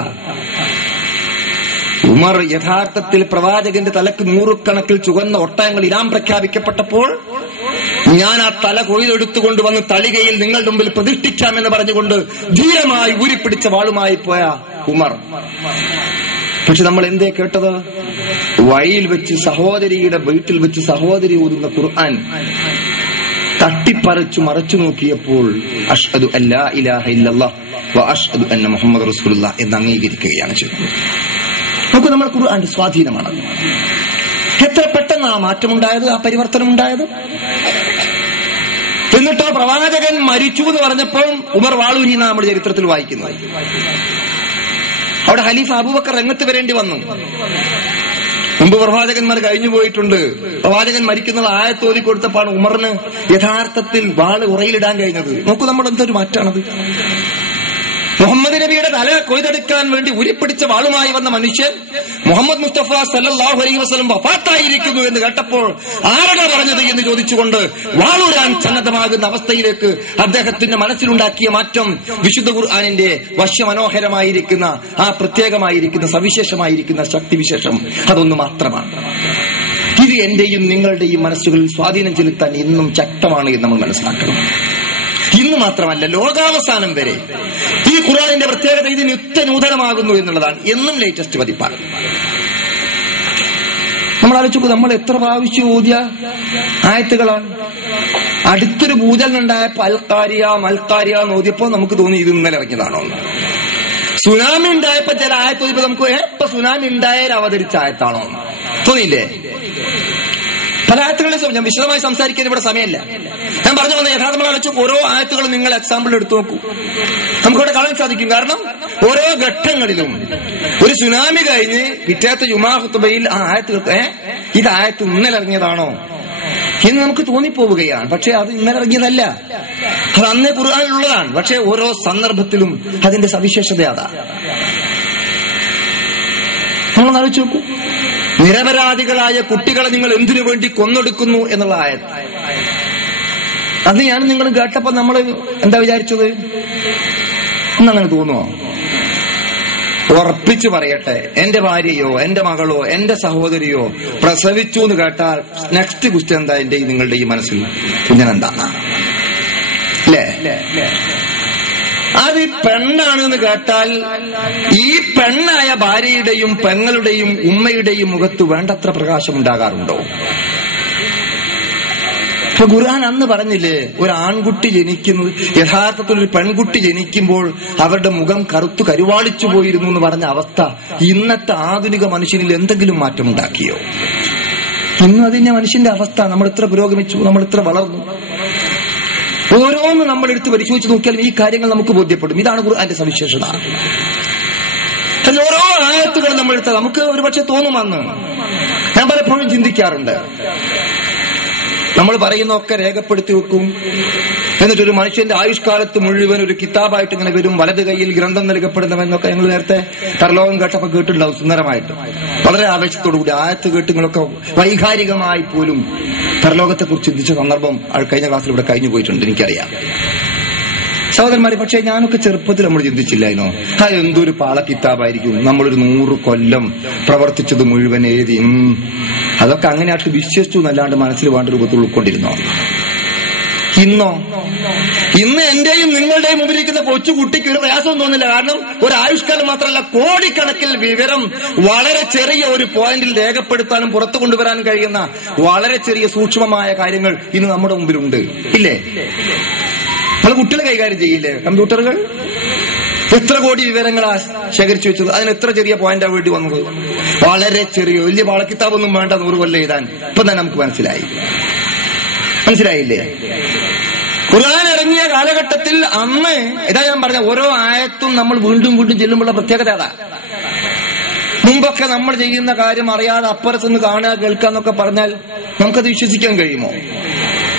ഉമർ യഥാർത്ഥത്തിൽ പ്രവാചകന്റെ തലക്ക് നൂറുകണക്കിൽ ചുവന്ന ഒട്ടകങ്ങൾ ഇനാം പ്രഖ്യാപിക്കപ്പെട്ടപ്പോൾ ഞാൻ ആ തല കൊയ്തെടുത്തുകൊണ്ടുവന്ന് തളികയിൽ നിങ്ങളുടെ മുമ്പിൽ പ്രതിഷ്ഠിക്കാമെന്ന് പറഞ്ഞുകൊണ്ട് ധീരമായി ഊരിപ്പിടിച്ച വാളുമായി പോയ ഉമർ. പക്ഷെ നമ്മൾ എന്തേ കേട്ടത്? വഴിയിൽ വെച്ച് സഹോദരിയുടെ വീട്ടിൽ വെച്ച് സഹോദരി ഓതുന്ന ഖുർആൻ തട്ടിപ്പറിച്ചു മറച്ചു നോക്കിയപ്പോൾ അഷ്ഹദു അല്ലാ ഇലാഹ ഇല്ലല്ലാഹ് വ അഷ്ഹദു അന്ന മുഹമ്മദ് റസൂലുള്ളാഹ് എന്ന് അംഗീകരിക്കുകയാണ് ചെയ്തത്. നമുക്ക് നമ്മൾ ഖുർആന്റെ സ്വാധീനമാണ്. എത്ര പെട്ടെന്ന് ആ മാറ്റമുണ്ടായത്, ആ പരിവർത്തനം ഉണ്ടായത്. എന്നിട്ടോ പ്രവാചകൻ മരിച്ചു എന്ന് പറഞ്ഞപ്പോൾ ഉമർ വാളൂരി എന്നാണ് നമ്മുടെ ചരിത്രത്തിൽ വായിക്കുന്നത്. അവിടെ ഖലീഫ അബൂബക്കർ രംഗത്ത് വരേണ്ടി വന്നു. മുമ്പ് പ്രവാചകന്മാർ കഴിഞ്ഞു പോയിട്ടുണ്ട്. പ്രവാചകൻ മരിക്കുന്നത് ആയത്തോതി കൊടുത്തപ്പോൾ ഉമറിന് യഥാർത്ഥത്തിൽ വാള് ഉറയിലിടാൻ കഴിഞ്ഞത്. നോക്കൂ, നമ്മുടെ എന്തൊരു മാറ്റാണത്. മുഹമ്മദ് നബിയുടെ തല കൊയ്തെടുക്കാൻ വേണ്ടി ഉരിപ്പിടിച്ച വാളുമായി വന്ന മനുഷ്യൻ മുഹമ്മദ് മുസ്തഫ സല്ലല്ലാഹു അലൈഹി വസല്ലം വഫാത്തായിരിക്കുന്നു എന്ന് കേട്ടപ്പോൾ ആരാണ് പറഞ്ഞത് എന്ന് ചോദിച്ചുകൊണ്ട് വാളൂരാൻ സന്നദ്ധമാകുന്ന അവസ്ഥയിലേക്ക് അദ്ദേഹത്തിന്റെ മനസ്സിലുണ്ടാക്കിയ മാറ്റം വിശുദ്ധ ഖുർആനിന്റെ വശ്യമനോഹരമായിരിക്കുന്ന ആ പ്രത്യേകമായിരിക്കുന്ന സവിശേഷമായിരിക്കുന്ന ശക്തിവിശേഷം അതൊന്നു മാത്രമാണ്. ഇത് എന്റെയും നിങ്ങളുടെയും മനസ്സുകളിൽ സ്വാധീനം ചെലുത്താൻ ഇന്നും ശക്തമാണ് എന്ന് നമ്മൾ മനസ്സിലാക്കണം. ഇന്ന് മാത്രമല്ല, ലോകാവസാനം വരെ ഈ ഖുർആനിന്റെ പ്രത്യേകത ഇത് നിത്യനൂതനമാകുന്നു എന്നുള്ളതാണ്. എന്നും ലേറ്റസ്റ്റ് പതിപ്പാണ്. നമ്മൾ ആലോചിച്ചു, നമ്മൾ എത്ര പ്രാവശ്യം ഓതിയ ആയത്തുകളാണ്. അടുത്തൊരു പൂജലുണ്ടായപ്പോ അൽക്കാരിയ മൽക്കാരിയ എന്ന് ഓതിയപ്പോ നമുക്ക് തോന്നി ഇത് ഇന്നലെ ഇറങ്ങിയതാണോ എന്ന്. സുനാമി ഉണ്ടായപ്പോ ചില ആയത്ത് ഇപ്പൊ നമുക്ക് ഇപ്പൊ സുനാമി ഉണ്ടായാൽ അവതരിച്ച ആയത്താണോ തോന്നിയില്ലേ? പല ആയത്തുകളെ ഞാൻ വിശദമായി സംസാരിക്കാൻ ഇവിടെ സമയമല്ല. ഞാൻ പറഞ്ഞു വന്ന യഥാർത്ഥമായി ആലോചിച്ച് ഓരോ ആയത്തുകളും നിങ്ങൾ എക്സാമ്പിൾ എടുത്തു നോക്കൂ, നമുക്കിവിടെ കാണാൻ സാധിക്കും. കാരണം ഓരോ ഘട്ടങ്ങളിലും ഒരു സുനാമി കഴിഞ്ഞ് പിറ്റേത്തെ ജുമാ ഖുത്ബയിൽ ആ ആയത്ത് ഇത് ആയത്ത് ഇന്നലെ ഇറങ്ങിയതാണോ എന്ന് നമുക്ക് തോന്നിപ്പോവുകയാണ്. പക്ഷെ അത് ഇന്നലെ ഇറങ്ങിയതല്ല, അത് അന്നേ ഖുർആനിലുള്ളതാണ്. പക്ഷെ ഓരോ സന്ദർഭത്തിലും അതിന്റെ സവിശേഷത അതാ. നമ്മളൊന്ന് ആലോചിച്ച് നോക്കൂ. നിരപരാധികളായ കുട്ടികളെ നിങ്ങൾ എന്തിനു വേണ്ടി കൊന്നൊടുക്കുന്നു എന്നുള്ള ആയത്ത്, അത് ഞാൻ നിങ്ങൾ കേട്ടപ്പോ നമ്മൾ എന്താ വിചാരിച്ചത് എന്നങ്ങനെ തോന്നുമോ? ഉറപ്പിച്ചു പറയട്ടെ, എന്റെ ഭാര്യയോ എന്റെ മകളോ എന്റെ സഹോദരിയോ പ്രസവിച്ചു എന്ന് കേട്ടാൽ നെക്സ്റ്റ് ക്വസ്റ്റ്യൻ എന്താ എന്റെ നിങ്ങളുടെ ഈ മനസ്സിൽ? കുഞ്ഞനെന്താ അല്ലേ? അത് പെണ്ണാണെന്ന് കേട്ടാൽ ഈ പെണ്ണായ ഭാര്യയുടെയും പെങ്ങളുടെയും ഉമ്മയുടെയും മുഖത്ത് വേണ്ടത്ര പ്രകാശം ഉണ്ടാകാറുണ്ടോ? ഇപ്പൊ ഖുർആൻ അന്ന് പറഞ്ഞില്ലേ, ഒരു ആൺകുട്ടി ജനിക്കുന്നത് യഥാർത്ഥത്തിൽ ഒരു പെൺകുട്ടി ജനിക്കുമ്പോൾ അവരുടെ മുഖം കറുത്തു കരുവാളിച്ചു പോയിരുന്നു എന്ന് പറഞ്ഞ അവസ്ഥ ഇന്നത്തെ ആധുനിക മനുഷ്യനിൽ എന്തെങ്കിലും മാറ്റമുണ്ടാക്കിയോ? ഇന്നും അതിന്റെ മനുഷ്യന്റെ അവസ്ഥ. നമ്മൾ ഇത്ര പുരോഗമിച്ചു, നമ്മൾ ഇത്ര വളർന്നു. ഓരോന്ന് നമ്മൾ എടുത്ത് പരിശോധിച്ച് നോക്കിയാലും ഈ കാര്യങ്ങൾ നമുക്ക് ബോധ്യപ്പെടും. ഇതാണ് ഖുർആന്റെ സവിശേഷത. ഓരോ ആയത്തുകളും നമ്മൾ എടുത്താൽ നമുക്ക് ഒരുപക്ഷെ തോന്നുമെന്ന് ഞാൻ പലപ്പോഴും ചിന്തിക്കാറുണ്ട്. നമ്മൾ പറയുന്നൊക്കെ രേഖപ്പെടുത്തി വെക്കും, എന്നിട്ടൊരു മനുഷ്യന്റെ ആയുഷ്കാലത്ത് മുഴുവൻ ഒരു കിതാബായിട്ട് ഇങ്ങനെ വരും, വലത് കൈയിൽ ഗ്രന്ഥം നൽകപ്പെടുന്നവെന്നൊക്കെ ഞങ്ങൾ നേരത്തെ പരലോകം കേട്ടപ്പോൾ കേട്ടിട്ടുണ്ടാവും. സുന്ദരമായിട്ട് വളരെ ആവേശത്തോടുകൂടി ആയത്ത് കേട്ടുകളൊക്കെ വൈകാരികമായി പോലും പരലോകത്തെക്കുറിച്ച് ചിന്തിച്ച സന്ദർഭം കഴിഞ്ഞ ക്ലാസ്സിൽ ഇവിടെ കഴിഞ്ഞു പോയിട്ടുണ്ട്, എനിക്കറിയാം സഹോദരന്മാരെ. പക്ഷെ ഞാനൊക്കെ ചെറുപ്പത്തിൽ നമ്മൾ ചിന്തിച്ചില്ലായിരുന്നോ അത് എന്തൊരു പാള കിതാബായിരിക്കും, നമ്മളൊരു 100 കൊല്ലം പ്രവർത്തിച്ചത് മുഴുവൻ എഴുതി അതൊക്കെ അങ്ങനെ ആയിട്ട് വിശ്വസിച്ചു എന്നല്ലാണ്ട് മനസ്സിൽ വേണ്ട രൂപത്തിൽ ഉൾക്കൊണ്ടിരുന്നോ? ഇന്നോ? ഇന്ന് എന്റെയും നിങ്ങളുടെയും മുമ്പിലിരിക്കുന്ന കൊച്ചുകുട്ടിക്ക് ഒരു പ്രയാസവും തോന്നില്ല. കാരണം ഒരു ആയുഷ്കാലം മാത്രമല്ല, കോടിക്കണക്കിൽ വിവരം വളരെ ചെറിയ ഒരു പോയിന്റിൽ രേഖപ്പെടുത്താനും പുറത്തു കൊണ്ടുവരാനും കഴിയുന്ന വളരെ ചെറിയ സൂക്ഷ്മമായ കാര്യങ്ങൾ ഇന്ന് നമ്മുടെ മുമ്പിലുണ്ട്, ഇല്ലേ? നമ്മൾ കുട്ടികളെ കൈകാര്യം ചെയ്യില്ലേ കമ്പ്യൂട്ടറുകൾ? എത്ര കോടി വിവരങ്ങളാ ശേഖരിച്ചു വെച്ചത്, അതിന് എത്ര ചെറിയ പോയിന്റാ വേണ്ടി വന്നത്? വളരെ ചെറിയ, വലിയ വാളക്കിതാബൊന്നും വേണ്ട 100 കൊല്ലം എഴുതാൻ. ഇപ്പൊ തന്നെ നമുക്ക് മനസ്സിലായില്ലേ? ഖുർആൻ ഇറങ്ങിയ കാലഘട്ടത്തിൽ അന്ന് ഇതാ ഞാൻ പറഞ്ഞ ഓരോ ആയത്തും നമ്മൾ വീണ്ടും വീണ്ടും ചെല്ലുമ്പോഴുള്ള പ്രത്യേകത അതാ. മുമ്പൊക്കെ നമ്മൾ ചെയ്യുന്ന കാര്യം അറിയാതെ അപ്പുറത്തുനിന്ന് കാണുക കേൾക്കുക എന്നൊക്കെ പറഞ്ഞാൽ നമുക്കത് വിശ്വസിക്കാൻ കഴിയുമോ?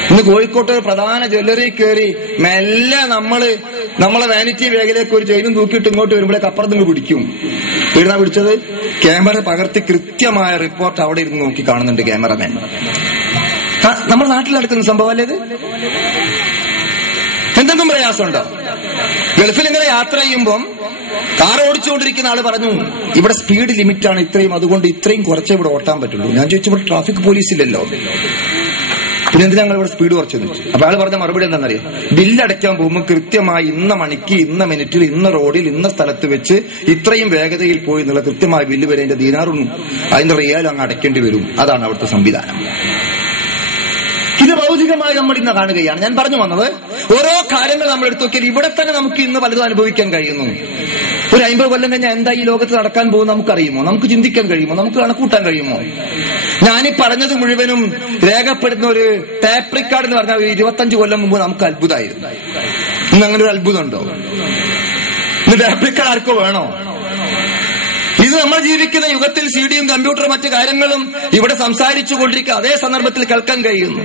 ഇന്ന് കോഴിക്കോട്ട് പ്രധാന ജ്വല്ലറി കയറി മെല്ലെ നമ്മളെ വാനിറ്റി ബാഗിലേക്ക് ഒരു ചെയിനും തൂക്കിയിട്ട് ഇങ്ങോട്ട് വരുമ്പോഴേക്ക് അപ്പുറത്ത് പിടിക്കും. എവിടുന്നാ പിടിച്ചത്? ക്യാമറ പകർത്തി കൃത്യമായ റിപ്പോർട്ട് അവിടെ ഇരുന്ന് നോക്കി കാണുന്നുണ്ട് ക്യാമറമാൻ. നമ്മുടെ നാട്ടിൽ നടക്കുന്ന സംഭവം അല്ലേ ഇത്? എന്തെങ്കിലും പ്രയാസമുണ്ടോ? ഗൾഫിൽ ഇങ്ങനെ യാത്ര ചെയ്യുമ്പം കാർ ഓടിച്ചുകൊണ്ടിരിക്കുന്ന ആള് പറഞ്ഞു, ഇവിടെ സ്പീഡ് ലിമിറ്റാണ് ഇത്രയും, അതുകൊണ്ട് ഇത്രയും കുറച്ചേ ഇവിടെ ഓട്ടാൻ പറ്റുള്ളൂ. ഞാൻ ചോദിച്ചു, ഇവിടെ ട്രാഫിക് പോലീസ് ഇല്ലല്ലോ, പിന്നെ എന്തിനാ ഞങ്ങൾ ഇവിടെ സ്പീഡ് കുറച്ചെന്ന്? അപ്പൊ അയാൾ പറഞ്ഞ മറുപടി എന്താണെന്നറിയാം? ബില്ലടയ്ക്കാൻ പോകുമ്പോൾ കൃത്യമായി ഇന്ന മണിക്ക് ഇന്ന മിനിറ്റിൽ ഇന്ന റോഡിൽ ഇന്ന സ്ഥലത്ത് വെച്ച് ഇത്രയും വേഗതയിൽ പോയി എന്നുള്ള കൃത്യമായ ബില്ല് വരെ അതിന്റെ ദീനാറും അതിന്റെ റിയാലും അങ്ങ് അടയ്ക്കേണ്ടി വരും. അതാണ് അവിടുത്തെ സംവിധാനം. ഇത് ഭൗതികമായി നമ്മൾ ഇന്ന് കാണുകയാണ്. ഞാൻ പറഞ്ഞു വന്നത് ഓരോ കാര്യങ്ങൾ നമ്മൾ എടുത്തു നോക്കിയാൽ ഇവിടെ തന്നെ നമുക്ക് ഇന്ന് പലതും അനുഭവിക്കാൻ കഴിയുന്നു. ഒരു 50 കൊല്ലം കഴിഞ്ഞാൽ എന്താ ഈ ലോകത്ത് നടക്കാൻ പോകും നമുക്കറിയുമോ? നമുക്ക് ചിന്തിക്കാൻ കഴിയുമോ? നമുക്ക് കണക്കൂട്ടാൻ കഴിയുമോ? ഞാനീ പറഞ്ഞത് മുഴുവനും രേഖപ്പെടുത്തുന്ന ഒരു ടാപ്പ് റിക്കാർഡ് എന്ന് പറഞ്ഞാൽ 25 കൊല്ലം മുമ്പ് നമുക്ക് അത്ഭുതമായിരുന്നു. ഇന്ന് അങ്ങനെ ഒരു അത്ഭുതമുണ്ടോ? ഇന്ന് ടാപ്പ് റിക്കാർഡ് ആർക്കോ വേണോ? ഇത് നമ്മൾ ജീവിക്കുന്ന യുഗത്തിൽ സിഡിയും കമ്പ്യൂട്ടറും മറ്റു കാര്യങ്ങളും ഇവിടെ സംസാരിച്ചു കൊണ്ടിരിക്കുക അതേ സന്ദർഭത്തിൽ കേൾക്കാൻ കഴിയുന്നു.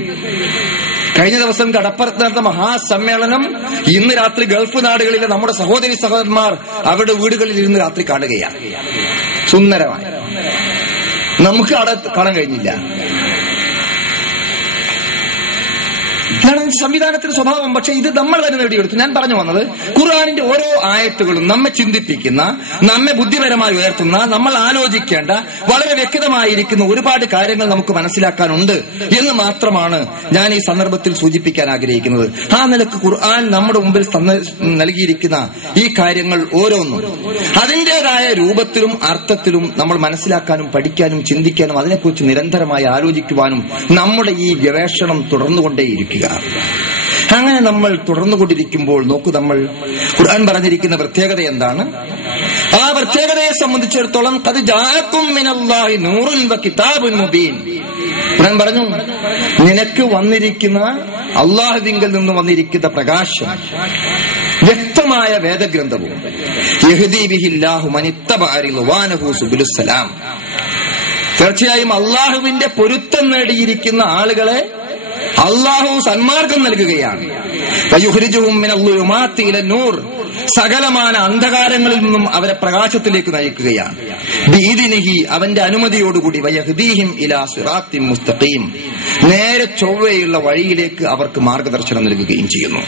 കഴിഞ്ഞ ദിവസം കടപ്പുറത്ത് നടന്ന മഹാസമ്മേളനം ഇന്ന് രാത്രി ഗൾഫ് നാടുകളിലെ നമ്മുടെ സഹോദരി സഹോദരന്മാർ അവരുടെ വീടുകളിൽ ഇരുന്ന് രാത്രി കാണുകയാണ്. സുന്ദരമായി. നമുക്ക് അവിടെ കാണാൻ കഴിഞ്ഞില്ല. ഇതാണ് സംവിധാനത്തിന്റെ സ്വഭാവം. പക്ഷെ ഇത് നമ്മൾ തന്നെ നേടിയെടുത്തു. ഞാൻ പറഞ്ഞു വന്നത് ഖുർആനിന്റെ ഓരോ ആയത്തുകളും നമ്മെ ചിന്തിപ്പിക്കുന്ന, നമ്മെ ബുദ്ധിപരമായി ഉയർത്തുന്ന, നമ്മൾ ആലോചിക്കേണ്ട വളരെ വ്യക്തമായിരിക്കുന്ന ഒരുപാട് കാര്യങ്ങൾ നമുക്ക് മനസ്സിലാക്കാനുണ്ട് എന്ന് മാത്രമാണ് ഞാൻ ഈ സന്ദർഭത്തിൽ സൂചിപ്പിക്കാൻ ആഗ്രഹിക്കുന്നത്. ആ നിലക്ക് ഖുർആൻ നമ്മുടെ മുമ്പിൽ നൽകിയിരിക്കുന്ന ഈ കാര്യങ്ങൾ ഓരോന്നും അതിന്റേതായ രൂപത്തിലും അർത്ഥത്തിലും നമ്മൾ മനസ്സിലാക്കാനും പഠിക്കാനും ചിന്തിക്കാനും അതിനെക്കുറിച്ച് നിരന്തരമായി ആലോചിക്കുവാനും നമ്മുടെ ഈ ഗവേഷണം തുടർന്നുകൊണ്ടേയിരിക്കുക. അങ്ങനെ നമ്മൾ തുടർന്നുകൊണ്ടിരിക്കുമ്പോൾ നോക്കൂ, നമ്മൾ ഖുർആൻ പറഞ്ഞിരിക്കുന്ന പ്രത്യേകത എന്താണ്? ആ പ്രത്യേകതയെ സംബന്ധിച്ചിടത്തോളം ഖദ് ജാഅകും മിനല്ലാഹി നൂറുൻ വ കിതാബുൻ മുബീൻ. ഖുർആൻ പറഞ്ഞു, നിനക്ക് വന്നിരിക്കുന്ന അല്ലാഹുവിങ്കൽ നിന്ന് വന്നിരിക്കുന്ന പ്രകാശം, വ്യക്തമായ വേദഗ്രന്ഥവും, യഹ്ദീ ബിഹില്ലാഹു മനിത്തബഅ റിദ്വാനഹു സുബുലുസ്സലാം. തീർച്ചയായും അള്ളാഹുവിന്റെ പൊരുത്തം നേടിയിരിക്കുന്ന ആളുകളെ അള്ളാഹു സന്മാർഗം നൽകുകയാണ്. വയുഖ്രിജുഹും മിനൽ-ളുലുമാത്തി ഇലൻ-നൂർ, സകലമായ അന്ധകാരങ്ങളിൽ നിന്നും അവരെ പ്രകാശത്തിലേക്ക് നയിക്കുകയാണ്. ബിഇദ്നിഹി, അവന്റെ അനുമതിയോടുകൂടി. വയഹ്ദീഹിം ഇലാ സിറാത്തിൻ മുസ്തഖീം, നേരെ ചൊവ്വയുള്ള വഴിയിലേക്ക് അവർക്ക് മാർഗദർശനം നൽകുകയും ചെയ്യുന്നു.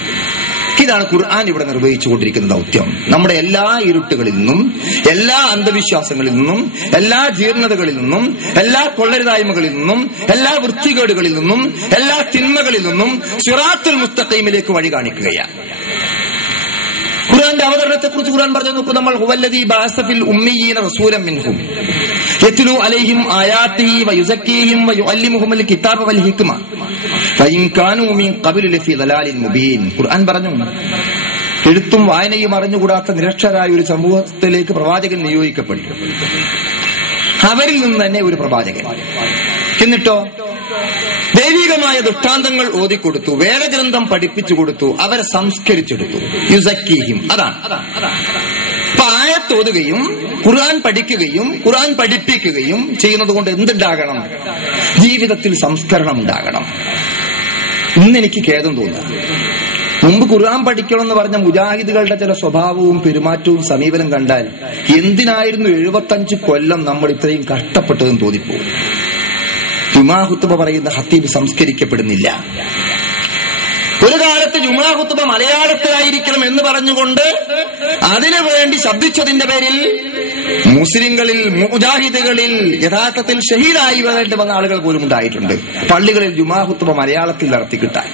ഇതാണ് ഖുർആൻ ഇവിടെ നിർവഹിച്ചുകൊണ്ടിരിക്കുന്ന ദൗത്യം. നമ്മുടെ എല്ലാ ഇരുട്ടുകളിൽ നിന്നും, എല്ലാ അന്ധവിശ്വാസങ്ങളിൽ നിന്നും, എല്ലാ ജീർണതകളിൽ നിന്നും, എല്ലാ കൊള്ളരുതായ്മകളിൽ നിന്നും, എല്ലാ വൃത്തികേടുകളിൽ നിന്നും, എല്ലാ തിന്മകളിൽ നിന്നും സിറാത്തുൽ മുസ്തഖീമിലേക്ക് വഴി കാണിക്കുകയാണ്. ഖുർആന്റെ അവതരണത്തെ കുറിച്ച് ഖുർആൻ പറഞ്ഞു നോക്കൂ. നമ്മൾ ഹുവല്ലദീ ബഅസ ഫിൽ ഉമ്മയ്യീന റസൂലൻ മിൻഹും യത്ലു അലൈഹിം ആയാതിഹി വയുസക്കീഹിം വയുഅല്ലിമുഹുൽ കിതാബ വൽ ഹിക്മ ഫഇൻ കാനൂ മിൻ ഖബ്ലു ലഫീ ദലാലിൻ മുബീൻ. ഖുർആൻ പറഞ്ഞു, എഴുത്തും വായനയും അറിഞ്ഞുകൂടാത്ത നിരക്ഷരായ ഒരു സമൂഹത്തിലേക്ക് പ്രവാചകൻ നിയോഗിക്കപ്പെട്ടു. അവരിൽ നിന്ന് തന്നെ ഒരു പ്രവാചകൻ. എന്നിട്ടോ ദൈവികമായ ദൃഷ്ടാന്തങ്ങൾ ഓതിക്കൊടുത്തു, വേദഗ്രന്ഥം പഠിപ്പിച്ചു കൊടുത്തു, അവരെ സംസ്കരിച്ചെടുത്തു. യുസക്കീഹിം, അതാണ്. അപ്പൊ ആയത്തോതുകയും ഖുർആൻ പഠിക്കുകയും ഖുർആൻ പഠിപ്പിക്കുകയും ചെയ്യുന്നത് കൊണ്ട് എന്തുണ്ടാകണം? ജീവിതത്തിൽ സംസ്കരണം ഉണ്ടാകണം. ഇന്നെനിക്ക് ഖേദം തോന്നുന്നു, മുമ്പ് ഖുർആൻ പഠിക്കണം എന്ന് പറഞ്ഞ മുജാഹിദുകളുടെ ചില സ്വഭാവവും പെരുമാറ്റവും സമീപനം കണ്ടാൽ എന്തിനായിരുന്നു 75 കൊല്ലം നമ്മൾ ഇത്രയും കഷ്ടപ്പെട്ടതെന്ന് തോന്നിപ്പോകും. ജുമാ ഖുത്ബ പറയുന്ന ഖത്തീബ് സംസ്കരിക്കപ്പെടുന്നില്ല. ഒരു കാലത്ത് ജുമാ ഖുത്ബ മലയാളത്തിലായിരിക്കണം എന്ന് പറഞ്ഞുകൊണ്ട് അതിനുവേണ്ടി ശബ്ദിച്ചതിന്റെ പേരിൽ മുസ്ലിങ്ങളിൽ, മുജാഹിദുകളിൽ യഥാർത്ഥത്തിൽ ഷഹീദായി വരേണ്ടി വന്ന ആളുകൾ പോലും ഉണ്ടായിട്ടുണ്ട്. പള്ളികളിൽ ജുമാ ഖുത്ബ മലയാളത്തിൽ നടത്തി കിട്ടാൻ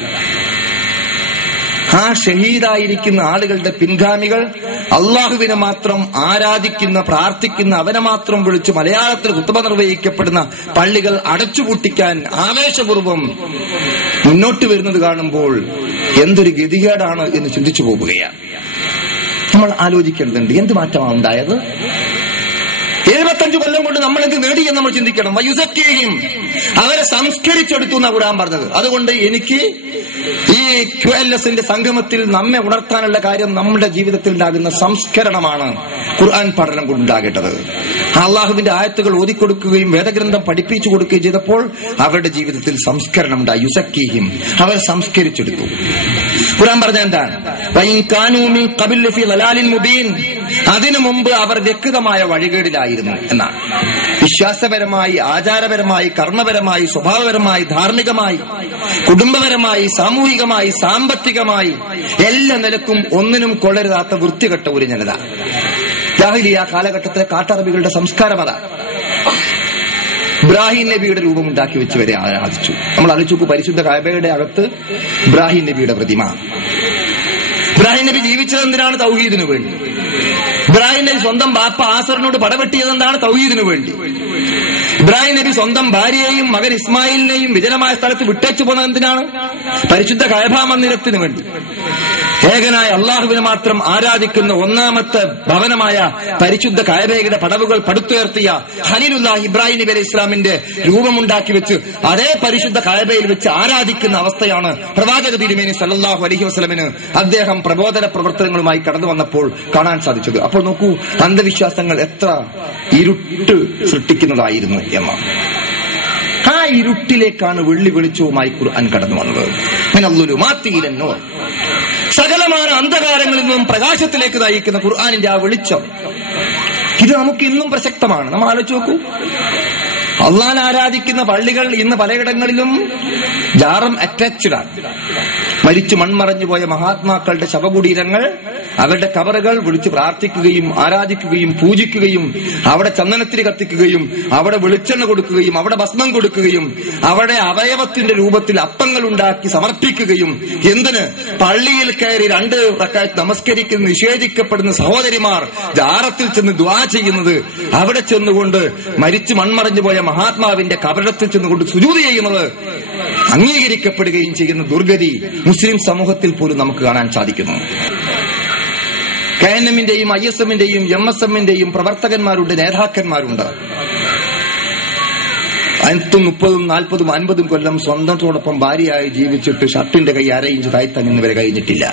ആ ഷഹീദായിരിക്കുന്ന ആളുകളുടെ പിൻഗാമികൾ അള്ളാഹുവിനെ മാത്രം ആരാധിക്കുന്ന, പ്രാർത്ഥിക്കുന്ന, അവനെ മാത്രം വിളിച്ച് മലയാളത്തിൽ ഖുത്ബ നിർവഹിക്കപ്പെടുന്ന പള്ളികൾ അടച്ചുപൂട്ടിക്കാൻ ആവേശപൂർവ്വം മുന്നോട്ട് വരുന്നത് കാണുമ്പോൾ എന്തൊരു ഗതികേടാണ് എന്ന് ചിന്തിച്ചു പോവുകയാണ്. നമ്മൾ ആലോചിക്കേണ്ടതുണ്ട്, എന്ത് മാറ്റമാണ് ഉണ്ടായത്? 75 കൊല്ലം കൊണ്ട് നമ്മൾ എന്ത് നേടി എന്ന് നമ്മൾ ചിന്തിക്കണം. വയുസക്കീഹിം, അവരെ സംസ്കരിച്ചെടുത്തു എന്നാണ് ഖുർആൻ പറഞ്ഞത്. അതുകൊണ്ട് എനിക്ക് ഈ QLSന്റെ സംഗമത്തിൽ നമ്മെ ഉണർത്താനുള്ള കാര്യം നമ്മുടെ ജീവിതത്തിൽ ഉണ്ടാകുന്ന സംസ്കരണമാണ് ഖുർആൻ പഠനം കൊണ്ടുണ്ടാകേണ്ടത്. അള്ളാഹുവിന്റെ ആയത്തുകൾ ഓതിക്കൊടുക്കുകയും വേദഗ്രന്ഥം പഠിപ്പിച്ചു കൊടുക്കുകയും ചെയ്തപ്പോൾ അവരുടെ ജീവിതത്തിൽ സംസ്കരണം ഉണ്ടായി. യുസക്കീഹിം, അവർ സംസ്കരിച്ചെടുത്തു. ഖുർആൻ പറഞ്ഞ എന്താണ്? വഇൻ കാനൂ മിൻ ഖബ്ലു ലഫീ ദലാലിൻ മുബീൻ, അതിനു മുമ്പ് അവർ വ്യക്തമായ വഴികേടിലായിരുന്നു എന്നാണ്. വിശ്വാസപരമായി, ആചാരപരമായി, കർമ്മപരമായി, സ്വഭാവപരമായി, ധാർമ്മികമായി, കുടുംബപരമായി, സാമൂഹികമായി, സാമ്പത്തികമായി എല്ലാ നിലക്കും ഒന്നിനും കൊള്ളരുതാത്ത വൃത്തികെട്ട ഒരു ജനത. ജാഹിലിയ കാലഘട്ടത്തിലെ കാട്ടറബികളുടെ സംസ്കാരം അതാണ്. ഇബ്രാഹിം നബിയുടെ രൂപം ഉണ്ടാക്കി വെച്ചവരെ ആരാധിച്ചു. നമ്മൾ ആലോചിച്ചു, പരിശുദ്ധ കഅബയുടെ അകത്ത് ഇബ്രാഹിം നബിയുടെ പ്രതിമ. ഇബ്രാഹിം നബി ജീവിച്ചത് എന്തിനാണ്? തൗഹീദിനു വേണ്ടി. ഇബ്രാഹിം നബി സ്വന്തം ബാപ്പ ആസറിനോട് പടവെട്ടിയത് എന്താണ്? തൗഹീദിനു വേണ്ടി. ഇബ്രാഹിം നബി സ്വന്തം ഭാര്യയെയും മകൻ ഇസ്മായിലിനെയും വിജനമായ സ്ഥലത്ത് വിട്ടേച്ചു പോകുന്നത് എന്തിനാണ്? പരിശുദ്ധ കഅബ മന്ദിരത്തിന് വേണ്ടി. ഏകനായ അള്ളാഹുവിനെ മാത്രം ആരാധിക്കുന്ന ഒന്നാമത്തെ ഭവനമായ പരിശുദ്ധ കഅബയുടെ പടവുകൾ പടുത്തുയർത്തിയ ഖലീലുല്ലാഹ് ഇബ്രാഹിം നബി അലൈഹി ഇസ്ലാമിന്റെ രൂപമുണ്ടാക്കി വെച്ച് അതേ പരിശുദ്ധ കഅബയിൽ വെച്ച് ആരാധിക്കുന്ന അവസ്ഥയാണ് പ്രവാചക തിരുമേനി സല്ലല്ലാഹു അലൈഹി വസല്ലമിന് അദ്ദേഹം പ്രബോധന പ്രവർത്തനങ്ങളുമായി കടന്നു വന്നപ്പോൾ കാണാൻ സാധിച്ചത്. അപ്പോൾ നോക്കൂ, അന്ധവിശ്വാസങ്ങൾ എത്ര ഇരുട്ട് സൃഷ്ടിക്കുന്നതായിരുന്നു എന്ന്. ആ ഇരുട്ടിലേക്കാണ് വെള്ളി വെളിച്ചവുമായി ഖുർആൻ കടന്നു വന്നത്. മിനൽ-ളുലുമാത്തി ഇലൻ-നൂർ, സകലമായ അന്ധകാരങ്ങളിൽ നിന്നും പ്രകാശത്തിലേക്ക് നയിക്കുന്ന ഖുർആനിന്റെ ആ വെളിച്ചം, ഇത് നമുക്ക് ഇന്നും പ്രസക്തമാണ്. നമ്മൾ ആലോചിച്ച് നോക്കൂ, അള്ളാഹനെ ആരാധിക്കുന്ന പള്ളികൾ ഇന്ന് പലയിടങ്ങളിലും ജാറം അറ്റാച്ച്ഡാണ്. മരിച്ചു മൺമറഞ്ഞു പോയ മഹാത്മാക്കളുടെ ശവകുടീരങ്ങൾ, അവരുടെ കബറുകൾ വിളിച്ച് പ്രാർത്ഥിക്കുകയും ആരാധിക്കുകയും പൂജിക്കുകയും അവിടെ ചന്ദനത്തിരി കത്തിക്കുകയും അവിടെ വെളിച്ചെണ്ണ കൊടുക്കുകയും അവിടെ ഭസ്മം കൊടുക്കുകയും അവിടെ അവയവത്തിന്റെ രൂപത്തിൽ അപ്പങ്ങൾ ഉണ്ടാക്കി സമർപ്പിക്കുകയും, എന്തിന്? പള്ളിയിൽ കയറി 2 റക്അത്ത് നമസ്കരിക്കുന്ന നിഷേധിക്കപ്പെടുന്ന സഹോദരിമാർ ജാറത്തിൽ ചെന്ന് ദുആ ചെയ്യുന്നത്, അവിടെ ചെന്നുകൊണ്ട് മരിച്ചു മൺമറഞ്ഞു പോയ മഹാത്മാവിന്റെ കബറിടത്തിൽ ചെന്നുകൊണ്ട് സുജൂദ് ചെയ്യുന്നത് അംഗീകരിക്കപ്പെടുകയും ചെയ്യുന്ന ദുർഗതി മുസ്ലിം സമൂഹത്തിൽ പോലും നമുക്ക് കാണാൻ സാധിക്കുന്നു. KNM-ന്റെയും ISM-ന്റെയും MSM-ന്റെയും പ്രവർത്തകന്മാരുണ്ട്, നേതാക്കന്മാരുണ്ട്. 30, 40, 50 കൊല്ലം സ്വന്തത്തോടൊപ്പം ഭാര്യയായി ജീവിച്ചിട്ട് ഷർട്ടിന്റെ കൈ 1/2 ഇഞ്ച് താഴ്ത്താൻ ഇന്നുവരെ കഴിഞ്ഞിട്ടില്ല.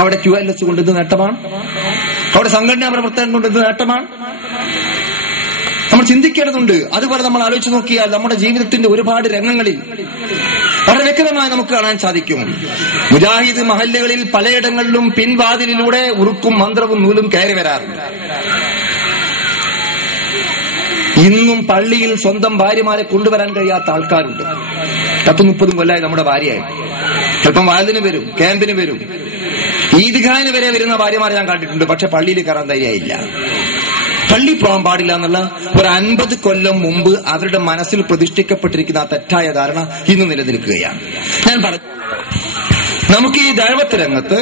അവിടെ QLS കൊണ്ടിത് നേട്ടമാണ്, അവിടെ സംഘടനാ പ്രവർത്തനം കൊണ്ടിത് നേട്ടമാണ്. നമ്മൾ ചിന്തിക്കേണ്ടതുണ്ട്. അതുപോലെ നമ്മൾ ആലോചിച്ച് നോക്കിയാൽ നമ്മുടെ ജീവിതത്തിന്റെ ഒരുപാട് രംഗങ്ങളിൽ വളരെ വ്യക്തമായി നമുക്ക് കാണാൻ സാധിക്കും. മുജാഹിദ് മഹല്ലുകളിൽ പലയിടങ്ങളിലും പിൻവാതിലിലൂടെ ഉറുക്കും മന്ത്രവും നൂലും കയറി വരാറുണ്ട്. ഇന്നും പള്ളിയിൽ സ്വന്തം ഭാര്യമാരെ കൊണ്ടുവരാൻ കഴിയാത്ത ആൾക്കാരുണ്ട്. 30 കൊല്ലമായി നമ്മുടെ ഭാര്യയായി. ചിലപ്പം വാതിന് വരും, ക്യാമ്പിന് വരും, ഈദ്ഗാഹിന് വരെ വരുന്ന ഭാര്യമാരെ ഞാൻ കണ്ടിട്ടുണ്ട്. പക്ഷെ പള്ളിയിൽ കയറാൻ തയ്യായില്ല. പള്ളി പോകാൻ പാടില്ല എന്നുള്ള ഒരു 50 കൊല്ലം മുമ്പ് അവരുടെ മനസ്സിൽ പ്രതിഷ്ഠിക്കപ്പെട്ടിരിക്കുന്ന ആ തെറ്റായ ധാരണ ഇന്ന് നിലനിൽക്കുകയാണ്. ഞാൻ പറഞ്ഞു, നമുക്ക് ഈ ദഅവത്ത് രംഗത്ത്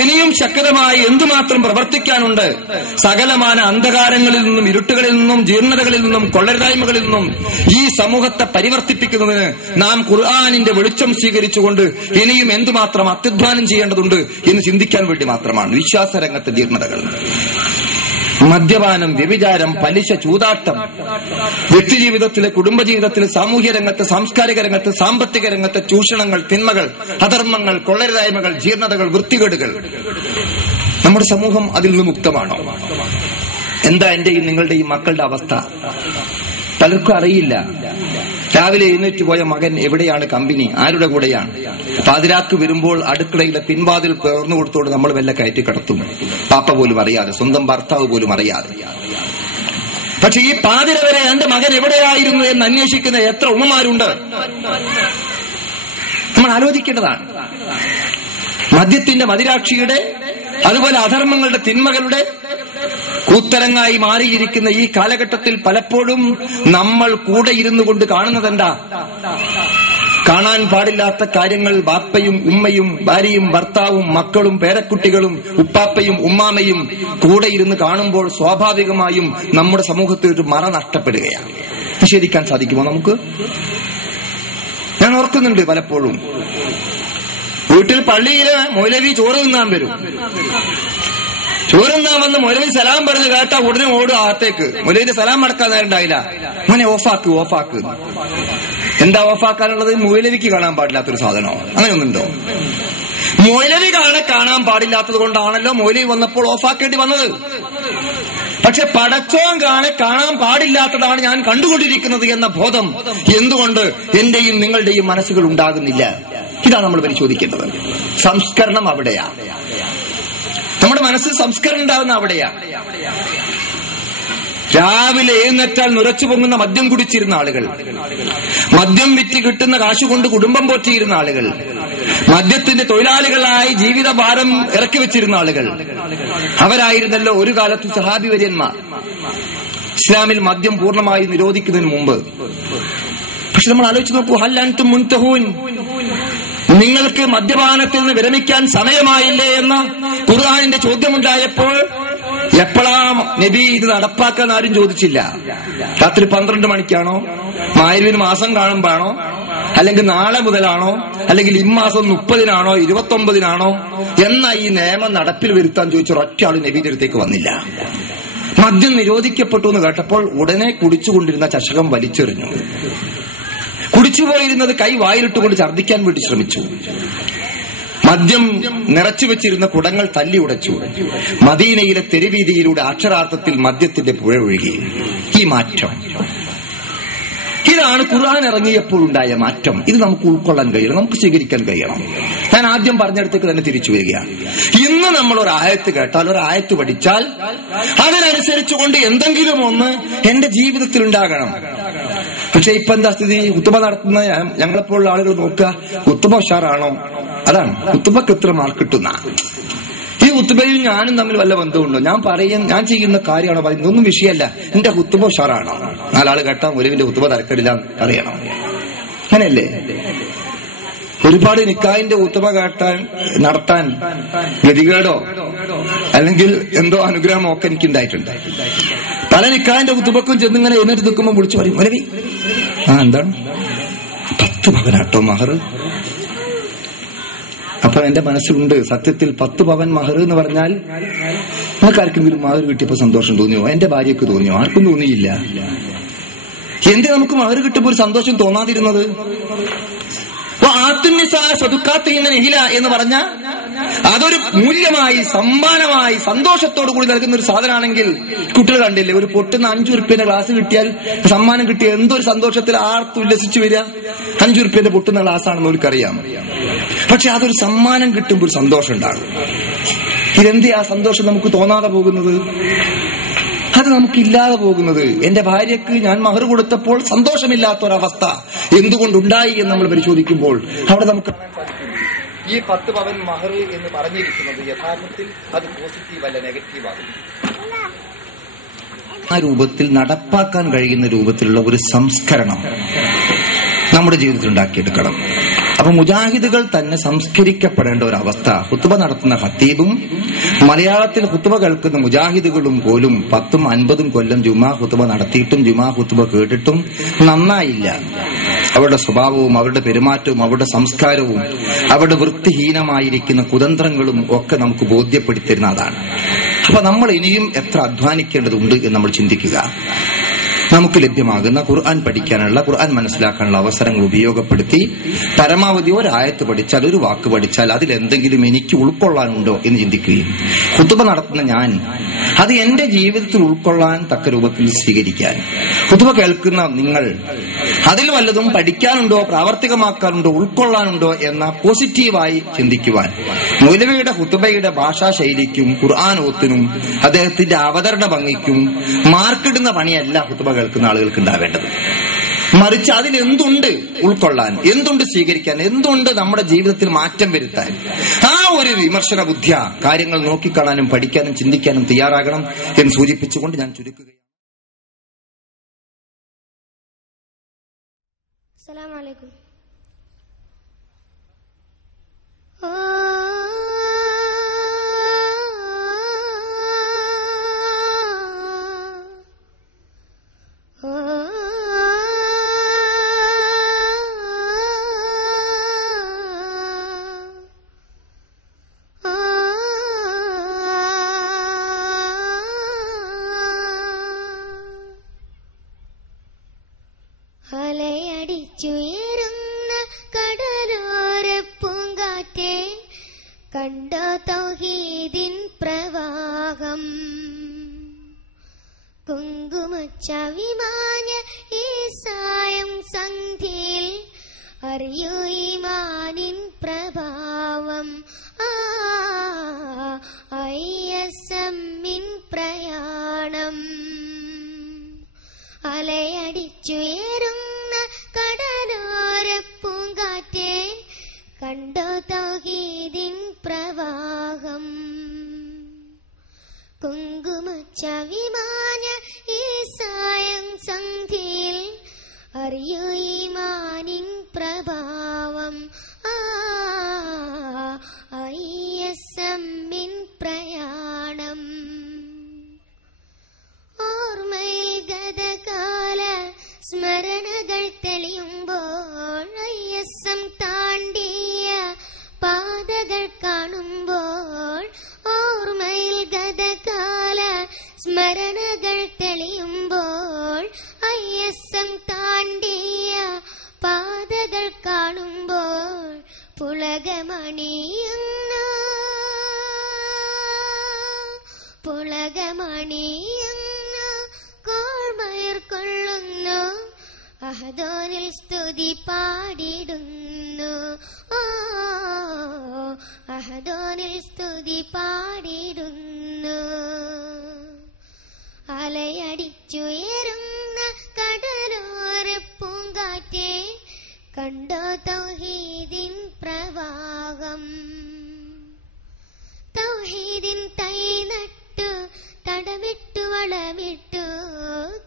ഇനിയും ശക്തമായി എന്തുമാത്രം പ്രവർത്തിക്കാനുണ്ട്. സകലമാന അന്ധകാരങ്ങളിൽ നിന്നും, ഇരുട്ടുകളിൽ നിന്നും, ജീർണതകളിൽ നിന്നും, കൊള്ളരുതായ്മകളിൽ നിന്നും ഈ സമൂഹത്തെ പരിവർത്തിപ്പിക്കുന്നതിന് നാം ഖുർആനിന്റെ വെളിച്ചം സ്വീകരിച്ചുകൊണ്ട് ഇനിയും എന്തുമാത്രം അത്യധ്വാനം ചെയ്യേണ്ടതുണ്ട് എന്ന് ചിന്തിക്കാൻ വേണ്ടി മാത്രമാണ്. വിശ്വാസരംഗത്തെ ജീർണതകൾ, മദ്യപാനം, വ്യഭിചാരം, പലിശ, ചൂതാട്ടം, വ്യക്തിജീവിതത്തിലെ, കുടുംബജീവിതത്തിലെ, സാമൂഹ്യ രംഗത്ത്, സാംസ്കാരിക രംഗത്ത്, സാമ്പത്തിക രംഗത്തെ ചൂഷണങ്ങൾ, തിന്മകൾ, അധർമ്മങ്ങൾ, കൊള്ളരുതായ്മകൾ, ജീർണതകൾ, വൃത്തികേടുകൾ. നമ്മുടെ സമൂഹം അതിൽ നിന്ന് മുക്തമാണോ? എന്താ എന്റെയും നിങ്ങളുടെയും മക്കളുടെ അവസ്ഥ? പലർക്കും അറിയില്ല. രാവിലെ എഴുന്നേറ്റ് പോയ മകൻ എവിടെയാണ്, കമ്പനി ആരുടെ കൂടെയാണ്, പാതിരാക്ക് വരുമ്പോൾ അടുക്കളയിലെ പിൻവാതിൽ പേർന്നു കൊടുത്തോട് നമ്മൾ വല്ല കയറ്റി കിടത്തും. പാപ്പ പോലും അറിയാതെ, സ്വന്തം ഭർത്താവ് പോലും അറിയാതെ. പക്ഷെ ഈ പാതിര വരെ എന്റെ മകൻ എവിടെയായിരുന്നു എന്ന് അന്വേഷിക്കുന്ന എത്ര ഉമ്മമാരുണ്ട്? നമ്മൾ ആലോചിക്കേണ്ടതാണ്. മദ്യത്തിന്റെ, മദിരാക്ഷിയുടെ, അതുപോലെ അധർമ്മങ്ങളുടെ, തിന്മകളുടെ കൂത്തരങ്ങായി മാറിയിരിക്കുന്ന ഈ കാലഘട്ടത്തിൽ പലപ്പോഴും നമ്മൾ കൂടെ ഇരുന്നു കൊണ്ട് കാണുന്നതെന്താ? കാണാൻ പാടില്ലാത്ത കാര്യങ്ങൾ ബാപ്പയും ഉമ്മയും ഭാര്യയും ഭർത്താവും മക്കളും പേരക്കുട്ടികളും ഉപ്പാപ്പയും ഉമ്മാമയും കൂടെ ഇരുന്ന് കാണുമ്പോൾ സ്വാഭാവികമായും നമ്മുടെ സമൂഹത്തിൽ ഒരു മറ നഷ്ടപ്പെടുകയാണ്. നിഷേധിക്കാൻ സാധിക്കുമോ നമുക്ക്? ഞാൻ ഓർക്കുന്നുണ്ട്, പലപ്പോഴും വീട്ടിൽ പള്ളിയില് മൗലവി ചോറ് തിന്നാൻ വരും. ചോറുന്നാൻ വന്ന് മൗലവി സലാം പറഞ്ഞ് കേട്ടാ ഉടനെ ഓടും അകത്തേക്ക്. മൗലവിന്റെ സലാം മടക്കാൻ നേരം ഉണ്ടായില്ല. മോനെ ഓഫാക്ക്. എന്താ ഓഫാക്കാനുള്ളത്? മൗലവിക്ക് കാണാൻ പാടില്ലാത്തൊരു സാധനമോ? അങ്ങനെയൊന്നുണ്ടോ? മൗലവി കാണാൻ പാടില്ലാത്തത് കൊണ്ടാണല്ലോ മൗലവി വന്നപ്പോൾ ഓഫാക്കേണ്ടി വന്നത്. പക്ഷെ പടച്ചോൻ കാണാൻ പാടില്ലാത്തതാണ് ഞാൻ കണ്ടുകൊണ്ടിരിക്കുന്നത് എന്ന ബോധം എന്തുകൊണ്ട് എന്റെയും നിങ്ങളുടെയും മനസ്സുകൾ ഉണ്ടാകുന്നില്ല? ഇതാണ് നമ്മൾ പരിശോധിക്കേണ്ടത്. സംസ്കരണം അവിടെയാ. നമ്മുടെ മനസ്സിൽ സംസ്കരണം ഉണ്ടാകുന്ന അവിടെയാ. രാവിലെ എഴുന്നേറ്റാൽ നുരച്ചു പൊങ്ങുന്ന മദ്യം കുടിച്ചിരുന്ന ആളുകൾ, മദ്യം വിറ്റ് കിട്ടുന്ന കാശുകൊണ്ട് കുടുംബം പോറ്റിയിരുന്ന ആളുകൾ, മദ്യത്തിന്റെ തൊഴിലാളികളായി ജീവിതഭാരം ഇറക്കി വെച്ചിരുന്ന ആളുകൾ, അവരായിരുന്നല്ലോ ഒരു കാലത്ത് സഹാബി വര്യന്മാർ, ഇസ്ലാമിൽ മദ്യം പൂർണ്ണമായി നിരോധിക്കുന്നതിന് മുമ്പ്. പക്ഷെ നമ്മൾ ആലോചിച്ച് നോക്കൂ, ഹൽ അൻതും മുൻതഹൂൻ, നിങ്ങൾക്ക് മദ്യപാനത്തിൽ നിന്ന് വിരമിക്കാൻ സമയമായില്ലേ എന്ന ഖുർആനിന്റെ ചോദ്യമുണ്ടായപ്പോൾ എപ്പോഴാ നബി ഇത് നടപ്പാക്കാൻ ആരും ചോദിച്ചില്ല. രാത്രി 12 മണിക്കാണോ, മഗ്‌രിബിന് മാസം കാണുമ്പോഴാണോ, അല്ലെങ്കിൽ നാളെ മുതലാണോ, അല്ലെങ്കിൽ ഇമ്മാസം 30-നാണോ 29-നാണോ എന്ന ഈ നിയമം നടപ്പിൽ വരുത്താൻ ചോദിച്ച ഒറ്റ ആൾ നബിയുടെ അടുത്തേക്ക് വന്നില്ല. മദ്യം നിരോധിക്കപ്പെട്ടു എന്ന് കേട്ടപ്പോൾ ഉടനെ കുടിച്ചുകൊണ്ടിരുന്ന ചഷകം വലിച്ചെറിഞ്ഞു. കുടിച്ചുപോയിരുന്നത് കൈ വായിലിട്ടുകൊണ്ട് ഛർദ്ദിക്കാൻ വേണ്ടി ശ്രമിച്ചു. മദ്യം നിറച്ചു വെച്ചിരുന്ന കുടങ്ങൾ തല്ലി ഉടച്ചു. മദീനയിലെ തെരുവീതിയിലൂടെ അക്ഷരാർത്ഥത്തിൽ മദ്യത്തിന്റെ പുഴ ഒഴുകി. ഈ മാറ്റം, ഇതാണ് ഖുർആൻ ഇറങ്ങിയപ്പോൾ ഉണ്ടായ മാറ്റം. ഇത് നമുക്ക് ഉൾക്കൊള്ളാൻ കഴിയണം, നമുക്ക് സ്വീകരിക്കാൻ കഴിയണം. ഞാൻ ആദ്യം പറഞ്ഞിടത്തേക്ക് തന്നെ തിരിച്ചു വരികയാണ്. ഇന്ന് നമ്മൾ ഒരു ആയത്ത് കേട്ടാൽ, ഒരു ആയത്ത് പഠിച്ചാൽ അതിനനുസരിച്ചുകൊണ്ട് എന്തെങ്കിലും ഒന്ന് എന്റെ ജീവിതത്തിൽ ഉണ്ടാകണം. പക്ഷെ ഇപ്പൊ എന്താ സ്ഥിതി? കുത്തുബ നടത്തുന്ന ഞങ്ങളെപ്പോലുള്ള ആളുകൾ നോക്കുക, കുത്തുബ ഉഷാറാണോ? അതാണ് കുത്തുബക്ക് എത്ര മാർക്ക് കിട്ടുന്ന. ഈ കുത്തുബയും ഞാനും തമ്മിൽ വല്ല ബന്ധമുണ്ടോ? ഞാൻ ചെയ്യുന്ന കാര്യമാണോ പറയുന്നത്? ഒന്നും വിഷയമല്ല. എന്റെ കുത്തുബ ഉഷാറാണോ? 4 ആള് കേട്ടാ ഒരുവിന്റെ കുത്തുബ തരക്കടില്ല അറിയണം. അങ്ങനെയല്ലേ? ഒരുപാട് നിക്കാഹിന്റെ കുത്തുബ നടത്താൻ ഗതികേടോ അല്ലെങ്കിൽ എന്തോ അനുഗ്രഹമോ ഒക്കെ എനിക്കുണ്ടായിട്ടുണ്ട്. പല നിക്കാഹിന്റെ കുത്തുബക്കും ചെന്നിങ്ങനെ എഴുന്നേറ്റ് നിൽക്കുമ്പോൾ വിളിച്ചു പറയും, മലവി എന്താണ് 10 പവനാട്ടോ മഹർ? അപ്പൊ എന്റെ മനസ്സിലുണ്ട്, സത്യത്തിൽ 10 പവൻ മഹർ എന്ന് പറഞ്ഞാൽ നിങ്ങൾക്ക് ആർക്കെങ്കിലും മഹർ കിട്ടിയപ്പോ സന്തോഷം തോന്നിയോ? എന്റെ ഭാര്യക്ക് തോന്നിയോ? ആർക്കും തോന്നിയില്ല. എന്തേ നമുക്ക് മഹർ കിട്ടുമ്പോൾ ഒരു സന്തോഷം തോന്നാതിരുന്നത്? എന്ന് പറഞ്ഞ അതൊരു മൂല്യമായി, സമ്മാനമായി, സന്തോഷത്തോടു കൂടി നൽകുന്ന ഒരു സാധനമാണെങ്കിൽ കുട്ടികൾ കണ്ടില്ലേ, ഒരു പൊട്ടുന്ന 5 റുപ്യന്റെ ഗ്ലാസ് കിട്ടിയാൽ, സമ്മാനം കിട്ടിയ എന്തൊരു സന്തോഷത്തിൽ ആർത്ത് ഉല്ലസിച്ചു വരിക. 5 റുപ്യന്റെ പൊട്ടുന്ന ഗ്ലാസ് ആണെന്ന് അവർക്കറിയാം. പക്ഷെ അതൊരു സമ്മാനം കിട്ടുമ്പോൾ ഒരു സന്തോഷം ഉണ്ടാകും. ഇതെന്തേ ആ സന്തോഷം നമുക്ക് തോന്നാതെ പോകുന്നത്? അത് നമുക്കില്ലാതെ പോകുന്നത്? എന്റെ ഭാര്യക്ക് ഞാൻ മഹർ കൊടുത്തപ്പോൾ സന്തോഷമില്ലാത്തൊരവസ്ഥ എന്തുകൊണ്ടുണ്ടായി എന്ന് നമ്മൾ പരിശോധിക്കുമ്പോൾ അവിടെ നമുക്ക് ഈ 10 പവൻ മഹർ എന്ന് പറഞ്ഞിരിക്കുന്നത് യഥാർത്ഥത്തിൽ അത് പോസിറ്റീവ് അല്ല, നെഗറ്റീവ് ആകും. ആ രൂപത്തിൽ നടപ്പാക്കാൻ കഴിയുന്ന രൂപത്തിലുള്ള ഒരു സംസ്കരണം നമ്മുടെ ജീവിതത്തിൽ ഉണ്ടാക്കിയെടുക്കണം. അപ്പൊ മുജാഹിദുകൾ തന്നെ സംസ്കരിക്കപ്പെടേണ്ട ഒരു അവസ്ഥ. ഖുത്ബ നടത്തുന്ന ഖത്തീബും മലയാളത്തിൽ ഖുത്ബ കേൾക്കുന്ന മുജാഹിദുകളും പോലും 10ഉം 50ഉം കൊല്ലം ജുമാ ഖുത്ബ നടത്തിയിട്ടും ജുമാ ഖുത്ബ കേട്ടിട്ടും നന്നായില്ല. അവരുടെ സ്വഭാവവും അവരുടെ പെരുമാറ്റവും അവരുടെ സംസ്കാരവും അവരുടെ വൃത്തിഹീനമായിരിക്കുന്ന കുതന്ത്രങ്ങളും ഒക്കെ നമുക്ക് ബോധ്യപ്പെടുത്തിരുന്ന അതാണ്. അപ്പൊ നമ്മൾ ഇനിയും എത്ര അധ്വാനിക്കേണ്ടതുണ്ട് എന്ന് നമ്മൾ ചിന്തിക്കുക. നമുക്ക് ലഭ്യമാകുന്ന ഖുർആൻ പഠിക്കാനുള്ള, ഖുർആൻ മനസ്സിലാക്കാനുള്ള അവസരങ്ങൾ ഉപയോഗപ്പെടുത്തി പരമാവധി ഒരായത്ത് പഠിച്ചാൽ, ഒരു വാക്ക് പഠിച്ചാൽ അതിലെന്തെങ്കിലും എനിക്ക് ഉൾക്കൊള്ളാനുണ്ടോ എന്ന് ചിന്തിക്കുകയും ഖുത്ബ നടത്തുന്ന ഞാൻ അത് എന്റെ ജീവിതത്തിൽ ഉൾക്കൊള്ളാൻ തക്ക രൂപത്തിൽ സ്വീകരിക്കാൻ, ഖുത്ബ കേൾക്കുന്ന നിങ്ങൾ അതിൽ വല്ലതും പഠിക്കാനുണ്ടോ, പ്രാവർത്തികമാക്കാനുണ്ടോ, ഉൾക്കൊള്ളാനുണ്ടോ എന്ന പോസിറ്റീവായി ചിന്തിക്കുവാൻ മൗലവിയുടെ ഖുത്ബയുടെ ഭാഷാ ശൈലിക്കും ഖുർആൻ ഓത്തിനും അദ്ദേഹത്തിന്റെ അവതരണ ഭംഗിക്കും മാർക്കിടുന്ന പണിയല്ല ഖുത്ബ കേൾക്കുന്ന ആളുകൾക്ക് ഉണ്ടാവേണ്ടത്. മറിച്ച് അതിലെന്തുണ്ട് ഉൾക്കൊള്ളാൻ, എന്തുണ്ട് സ്വീകരിക്കാൻ, എന്തുണ്ട് നമ്മുടെ ജീവിതത്തിൽ മാറ്റം വരുത്താൻ, ആ ഒരു വിമർശന ബുദ്ധിയ കാര്യങ്ങൾ നോക്കിക്കാണാനും പഠിക്കാനും ചിന്തിക്കാനും തയ്യാറാകണം എന്ന് സൂചിപ്പിച്ചുകൊണ്ട് ഞാൻ ചുരുക്കുകയാണ്. അസ്സലാമു അലൈക്കും. അലയടിച്ചുയരുന്ന കടലോര പൂങ്കാറ്റേ, കണ്ടോ തൗഹീദിൻ പ്രവാഹം. കുങ്കുമച്ചവിമാഞ്ഞ ഈ സായം സന്ധ്യയിൽ അറിയൂ ഈമാനിൻ പ്രഭാവം. ഐഎസ്എമ്മിൻ പ്രയാണം. അലയടിച്ചുയരുന്ന കടലോര പൂങ്കാറ്റേ, കണ്ടോ തൗഹീദിൻ പ്രവാഹം. കുങ്കുമച്ചവിമാഞ്ഞ ഈ സായം സന്ധ്യയിൽ അറിയൂ ഈമാനിൻ പ്രഭാവം. ഐഎസ്എമ്മിൻ പ്രയാണം. ഓർമ്മയിൽ ഗതകാല സ്മരണകൾ തെളിയുമ്പോൾ, ഐഎസ്എം താണ്ടിയ പാതകൾ കാണുമ്പോൾ, ഓർമ്മയിൽ ഗതകാല സ്മരണകൾ തെളിയുമ്പോൾ, ഐഎസ്എം താണ്ടിയ പാതകൾ കാണുമ്പോൾ പുളകമണിയുന്നു കോൾമയർ കൊള്ളുന്നു, അഹദോനിൽ സ്തുതി പാടിടുന്നു. അഹദോനിൽ സ്തുതി പാടിടുന്നു. അലയടിച്ചുയരുന്ന കടലോര പൂങ്കാറ്റേ, കണ്ടോ തൗഹീദിൻ പ്രവാഹം. തൗഹീദിൻ തൈ നട്ടു തടമിട്ടു വളമിട്ടു,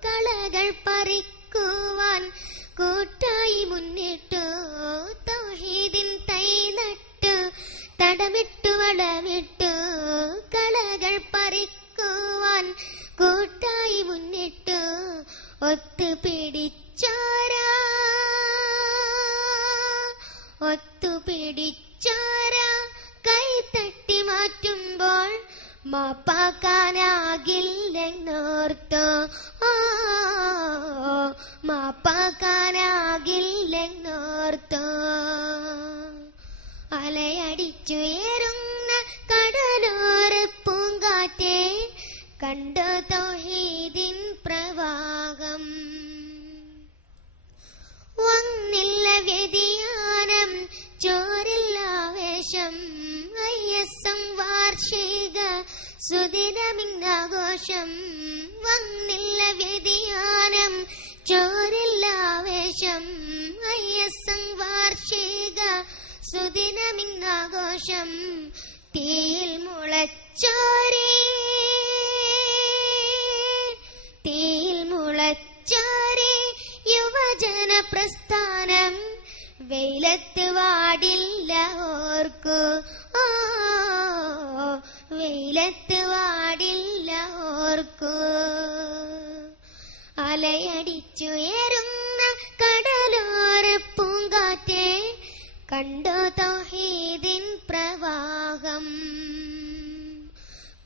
കളകൾ പറിക്കുവാൻ കൂട്ടായി മുന്നിട്ടു. തൗഹീദിൻ തൈ നട്ടു തടമിട്ടു വളമിട്ടു, കളകൾ പറിക്കുവാൻ കൂട്ടായി മുന്നിട്ടു. ഒത്തുപിടിച്ചോരാ മാപ്പാക്കാനാകില്ലെന്നോർത്തോ മാപ്പാക്കാനാകില്ലെന്നോർത്തോ അലയടിച്ചുയരുന്ന കടലോര പൂങ്കാറ്റേ കണ്ടോ തൗഹീദിൻ പ്രവാഹം. വന്നില്ല വ്യതിയാനം ചോരില്ലാവേശം ISM വാർഷിക സുദിനമിന്നാഘോഷം. വന്നില്ല വ്യതിയാനം ചോരില്ലാവേശം ISM വാർഷിക സുദിനമിന്നാഘോഷം. തീയിൽ മുളച്ചോരേ യുവജന പ്രസ്ഥാനം വെയിലത്ത് വാടില്ല ഓർക്കൂ വെയിലത്ത് വാടില്ല ഓർക്കൂ. അലയടിച്ചുയരുന്ന കടലോര പൂങ്കാറ്റേ കണ്ടോ തൗഹീദിൻ പ്രവാഹം.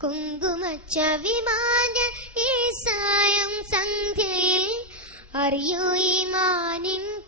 കുങ്കുമച്ചവിമാഞ്ഞ ഈ സായം സന്ധ്യയിൽ അറിയൂ ഈമാനിൻ